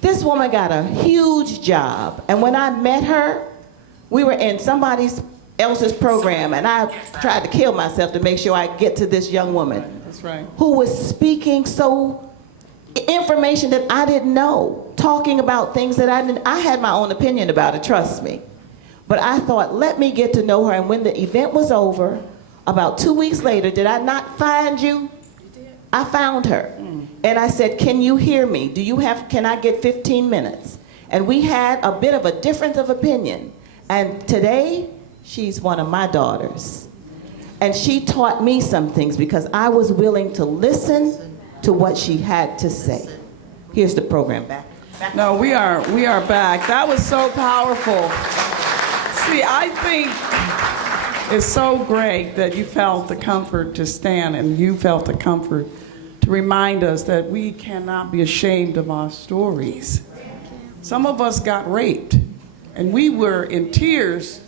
This woman got a huge job, and when I met her, we were in somebody else's program, and I tried to kill myself to make sure I get to this young woman. That's right. Who was speaking information that I didn't know, talking about things that I had my own opinion about it, trust me. But I thought, let me get to know her, and when the event was over, about 2 weeks later, did I not find you? I found her. And I said, can you hear me? Can I get 15 minutes? And we had a bit of a difference of opinion. And today, she's one of my daughters. And she taught me some things because I was willing to listen to what she had to say. Here's the program back. No, we are back. That was so powerful. See, I think it's so great that you felt the comfort to stand, and you felt the comfort to remind us that we cannot be ashamed of our stories. Some of us got raped, and we were in tears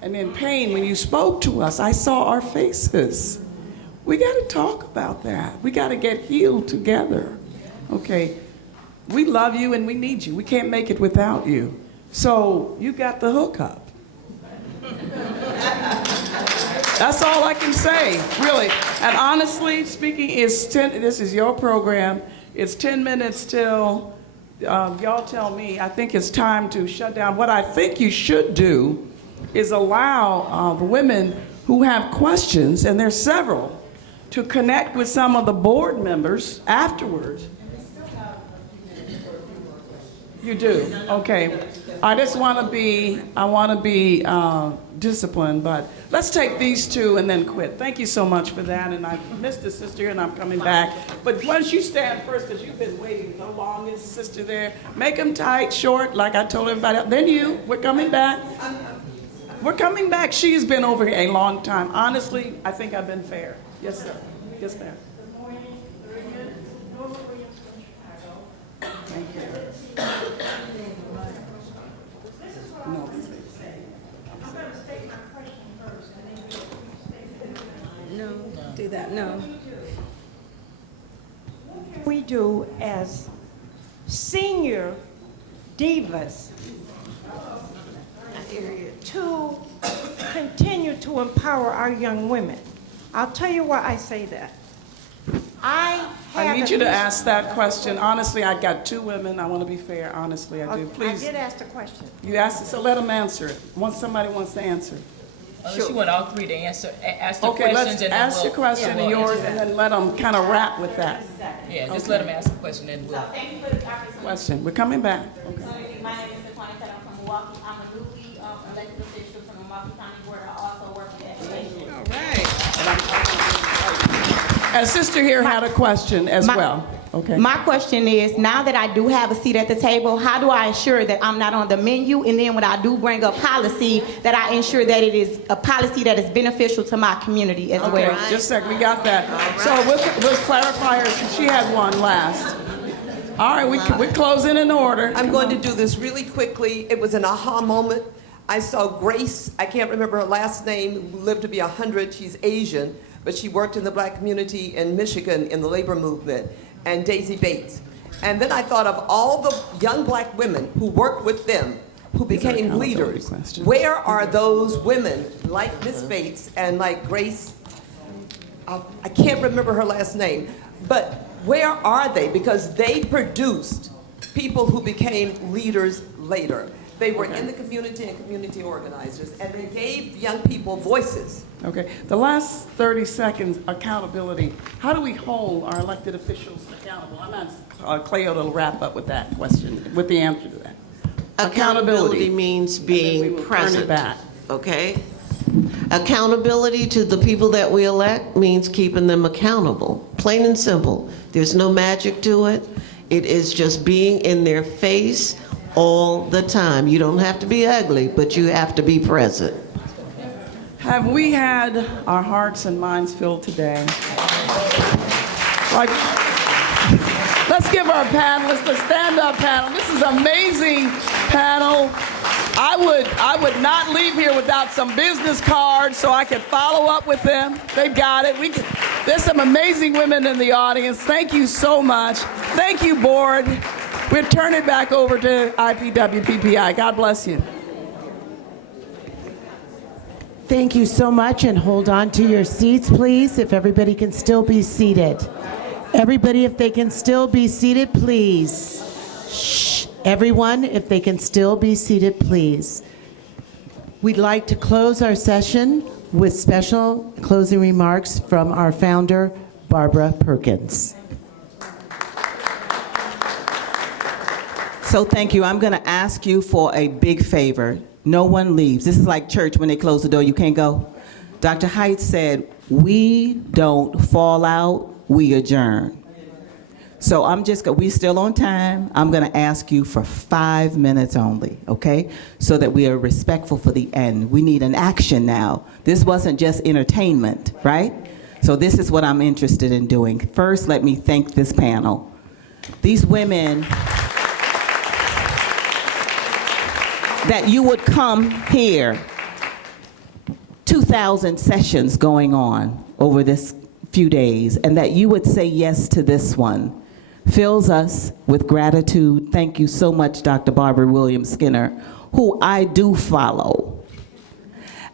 and in pain when you spoke to us. I saw our faces. We got to talk about that. We got to get healed together. Okay, we love you and we need you. We can't make it without you. So you got the hookup. That's all I can say, really. And honestly speaking, this is your program. It's 10 minutes till, y'all tell me, I think it's time to shut down. What I think you should do is allow the women who have questions, and there's several, to connect with some of the board members afterwards. You do? Okay. I just want to be disciplined, but let's take these two and then quit. Thank you so much for that, and I missed the sister and I'm coming back. But once you stand first, because you've been waiting the longest, sister there, make them tight, short, like I told everybody else. Then you, we're coming back. We're coming back. She has been over here a long time. Honestly, I think I've been fair. Yes, sir. Yes, ma'am. Good morning, Norma Williams from Chicago. Thank you. This is what I want to say. I'm going to state my question first, and then you'll state it. No, do that, no. What can we do as senior divas to continue to empower our young women? I'll tell you why I say that. I need you to ask that question. Honestly, I got two women. I want to be fair. Honestly, I do. Please. I did ask the question. You asked it, so let them answer it. Once somebody wants to answer. Unless you want all three to ask the Okay, questions. let's and then ask your question and yours, and then let them kind of wrap with that. Yeah, just let them ask the question and we'll. Thank you for this opportunity. Question. We're coming back. Okay. My name is Stephanie Taylor. I'm from Milwaukee. I'm a newly elected official from the Milwaukee County Board. I also work in education. All right. And sister here had a question as well. Okay. My question is, now that I do have a seat at the table, how do I ensure that I'm not on the menu? And then when I do bring up policy, that I ensure that it is a policy that is beneficial to my community as well. Okay, just a sec, we got that. So we'll clarify her, she had one last. All right, we're closing in order. I'm going to do this really quickly. It was an aha moment. I saw Grace, I can't remember her last name, who lived to be 100. She's Asian, but she worked in the black community in Michigan in the labor movement, and Daisy Bates. And then I thought of all the young black women who worked with them, who became leaders. Where are those women like Miss Bates and like Grace? I can't remember her last name, but where are they? Because they produced people who became leaders later. They were in the community and community organizers, and they gave young people voices. Okay, the last 30 seconds, accountability. How do we hold our elected officials accountable? I'm not, Cleo will wrap up with that question, with the answer to that. Accountability means being present, okay? Accountability to the people that we elect means keeping them accountable, plain and simple. There's no magic to it. It is just being in their face all the time. You don't have to be ugly, but you have to be present. Have we had our hearts and minds filled today? Like, let's give our panelists a stand-up panel. This is an amazing panel. I would not leave here without some business cards so I could follow up with them. They've got it. There's some amazing women in the audience. Thank you so much. Thank you, board. We'll turn it back over to IBWPPI. God bless you. Thank you so much, and hold on to your seats, please, if everybody can still be seated. Everybody, if they can still be seated, please. Shh. Everyone, if they can still be seated, please. We'd like to close our session with special closing remarks from our founder, Barbara Perkins. So thank you. I'm going to ask you for a big favor. No one leaves. This is like church when they close the door, you can't go. Dr. Height said, we don't fall out, we adjourn. So we still on time. I'm going to ask you for 5 minutes only, okay? So that we are respectful for the end. We need an action now. This wasn't just entertainment, right? So this is what I'm interested in doing. First, let me thank this panel. These women, that you would come here, 2,000 sessions going on over this few days, and that you would say yes to this one fills us with gratitude. Thank you so much, Dr. Barbara Williams Skinner, who I do follow.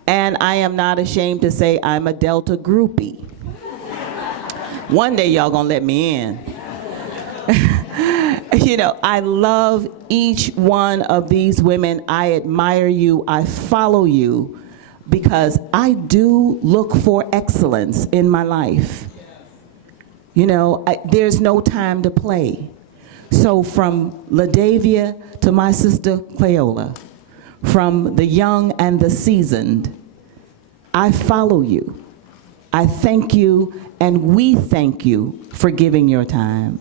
And I am not ashamed to say I'm a Delta groupie. One day y'all gonna let me in. You know, I love each one of these women. I admire you. I follow you because I do look for excellence in my life. You know, there's no time to play. So from LaDavia to my sister Cleola, from the young and the seasoned, I follow you. I thank you, and we thank you for giving your time.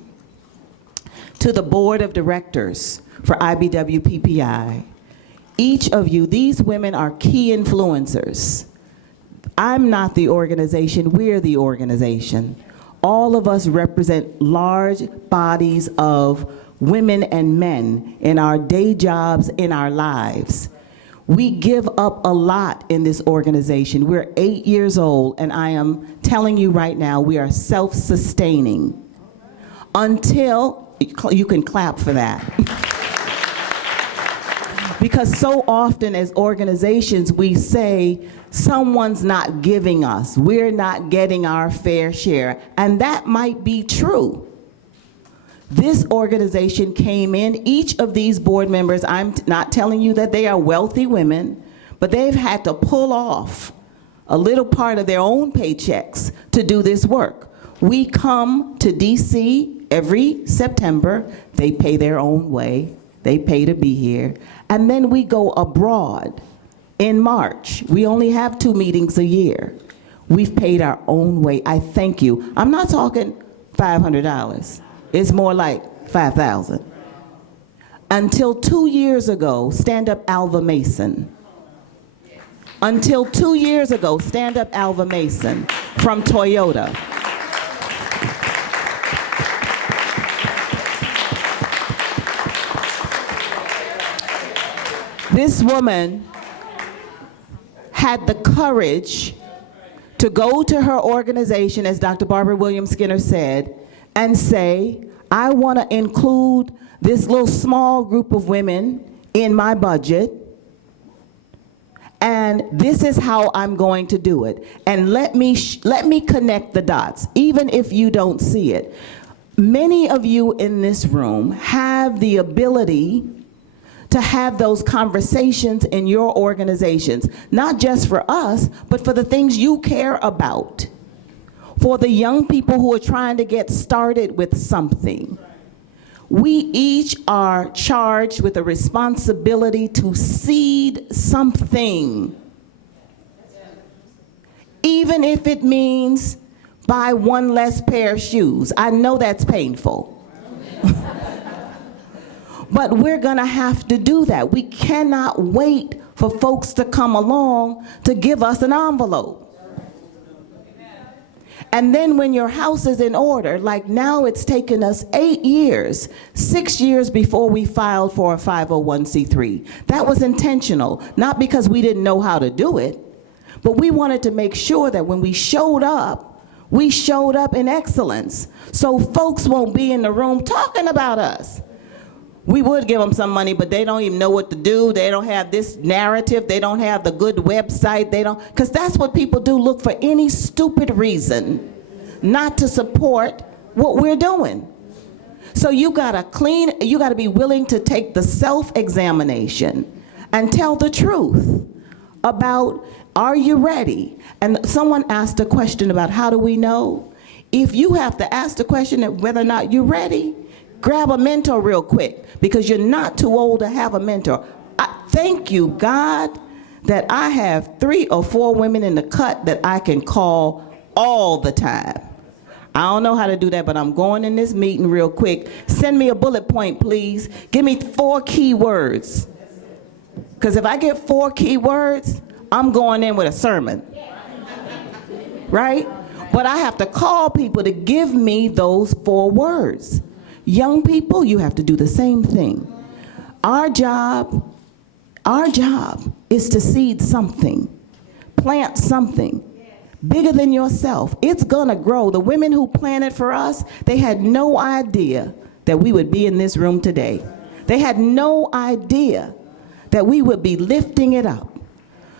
To the board of directors for IBWPPI, each of you, these women are key influencers. I'm not the organization, we're the organization. All of us represent large bodies of women and men in our day jobs, in our lives. We give up a lot in this organization. We're 8 years old, and I am telling you right now, we are self-sustaining. Until, you can clap for that. Because so often as organizations, we say, someone's not giving us, we're not getting our fair share, and that might be true. This organization came in, each of these board members, I'm not telling you that they are wealthy women, but they've had to pull off a little part of their own paychecks to do this work. We come to DC every September, they pay their own way, they pay to be here, and then we go abroad in March. We only have 2 meetings a year. We've paid our own way. I thank you. I'm not talking $500. It's more like $5,000. Until 2 years ago, stand up Alva Mason. Until 2 years ago, stand up Alva Mason from Toyota. This woman had the courage to go to her organization, as Dr. Barbara Williams Skinner said, and say, I want to include this little small group of women in my budget, and this is how I'm going to do it. And let me connect the dots, even if you don't see it. Many of you in this room have the ability to have those conversations in your organizations, not just for us, but for the things you care about. For the young people who are trying to get started with something. We each are charged with a responsibility to seed something. Even if it means buy one less pair of shoes. I know that's painful. But we're gonna have to do that. We cannot wait for folks to come along to give us an envelope. And then when your house is in order, like now it's taken us 8 years, 6 years before we filed for a 501c3. That was intentional, not because we didn't know how to do it, but we wanted to make sure that when we showed up in excellence, so folks won't be in the room talking about us. We would give them some money, but they don't even know what to do. They don't have this narrative. They don't have the good website. They don't, because that's what people do, look for any stupid reason not to support what we're doing. So you gotta be willing to take the self-examination and tell the truth about, are you ready? And someone asked a question about how do we know? If you have to ask the question of whether or not you're ready, grab a mentor real quick, because you're not too old to have a mentor. Thank you, God, that I have 3 or 4 women in the cut that I can call all the time. I don't know how to do that, but I'm going in this meeting real quick. Send me a bullet point, please. Give me 4 key words. Because if I get 4 key words, I'm going in with a sermon. Right? But I have to call people to give me those 4 words. Young people, you have to do the same thing. Our job is to seed something, plant something bigger than yourself. It's gonna grow. The women who planted for us, they had no idea that we would be in this room today. They had no idea that we would be lifting it up.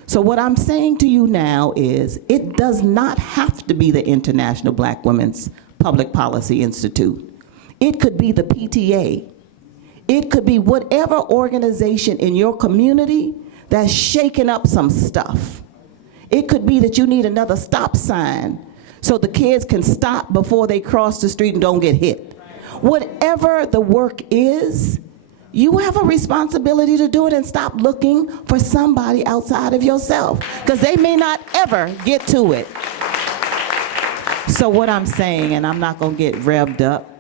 So what I'm saying to you now is, it does not have to be the International Black Women's Public Policy Institute. It could be the PTA. It could be whatever organization in your community that's shaking up some stuff. It could be that you need another stop sign so the kids can stop before they cross the street and don't get hit. Whatever the work is, you have a responsibility to do it, and stop looking for somebody outside of yourself, because they may not ever get to it. So what I'm saying, and I'm not gonna get revved up,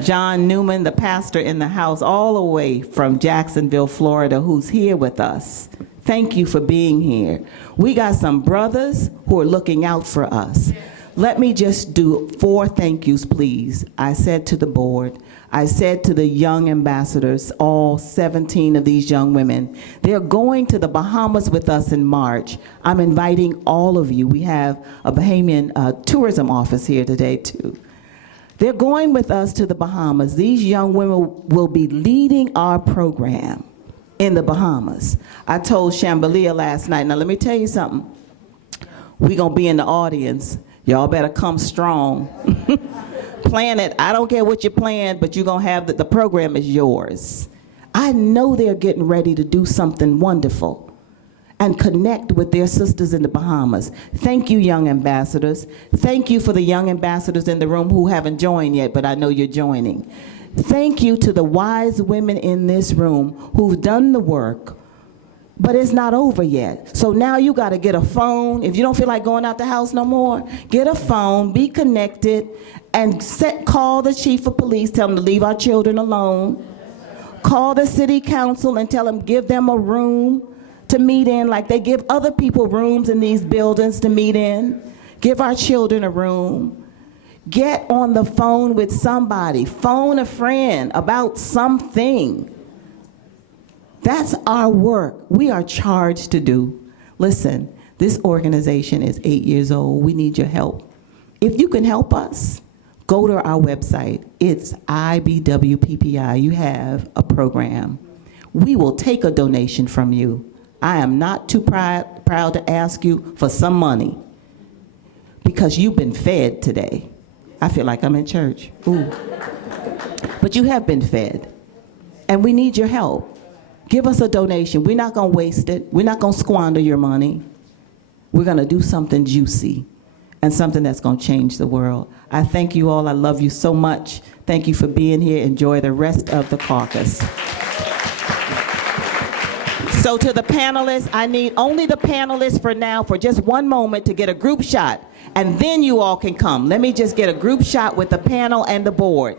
John Newman, the pastor in the house all the way from Jacksonville, Florida, who's here with us. Thank you for being here. We got some brothers who are looking out for us. Let me just do 4 thank yous, please. I said to the board, I said to the young ambassadors, all 17 of these young women, they're going to the Bahamas with us in March. I'm inviting all of you. We have a Bahamian tourism office here today too. They're going with us to the Bahamas. These young women will be leading our program in the Bahamas. I told Shambhalia last night, now let me tell you something. We're gonna be in the audience. Y'all better come strong. Plan it. I don't care what you plan, but you're gonna have the program is yours. I know they're getting ready to do something wonderful and connect with their sisters in the Bahamas. Thank you, young ambassadors. Thank you for the young ambassadors in the room who haven't joined yet, but I know you're joining. Thank you to the wise women in this room who've done the work, but it's not over yet. So now you gotta get a phone. If you don't feel like going out the house no more, get a phone, be connected, and call the chief of police, tell them to leave our children alone. Call the city council and tell them, give them a room to meet in, like they give other people rooms in these buildings to meet in. Give our children a room. Get on the phone with somebody. Phone a friend about something. That's our work. We are charged to do. Listen, this organization is 8 years old. We need your help. If you can help us, go to our website. It's IBWPPI. You have a program. We will take a donation from you. I am not too proud to ask you for some money, because you've been fed today. I feel like I'm in church. Ooh. But you have been fed, and we need your help. Give us a donation. We're not gonna waste it. We're not gonna squander your money. We're gonna do something juicy and something that's gonna change the world. I thank you all. I love you so much. Thank you for being here. Enjoy the rest of the caucus. So to the panelists, I need only the panelists for now, for just one moment, to get a group shot, and then you all can come. Let me just get a group shot with the panel and the board.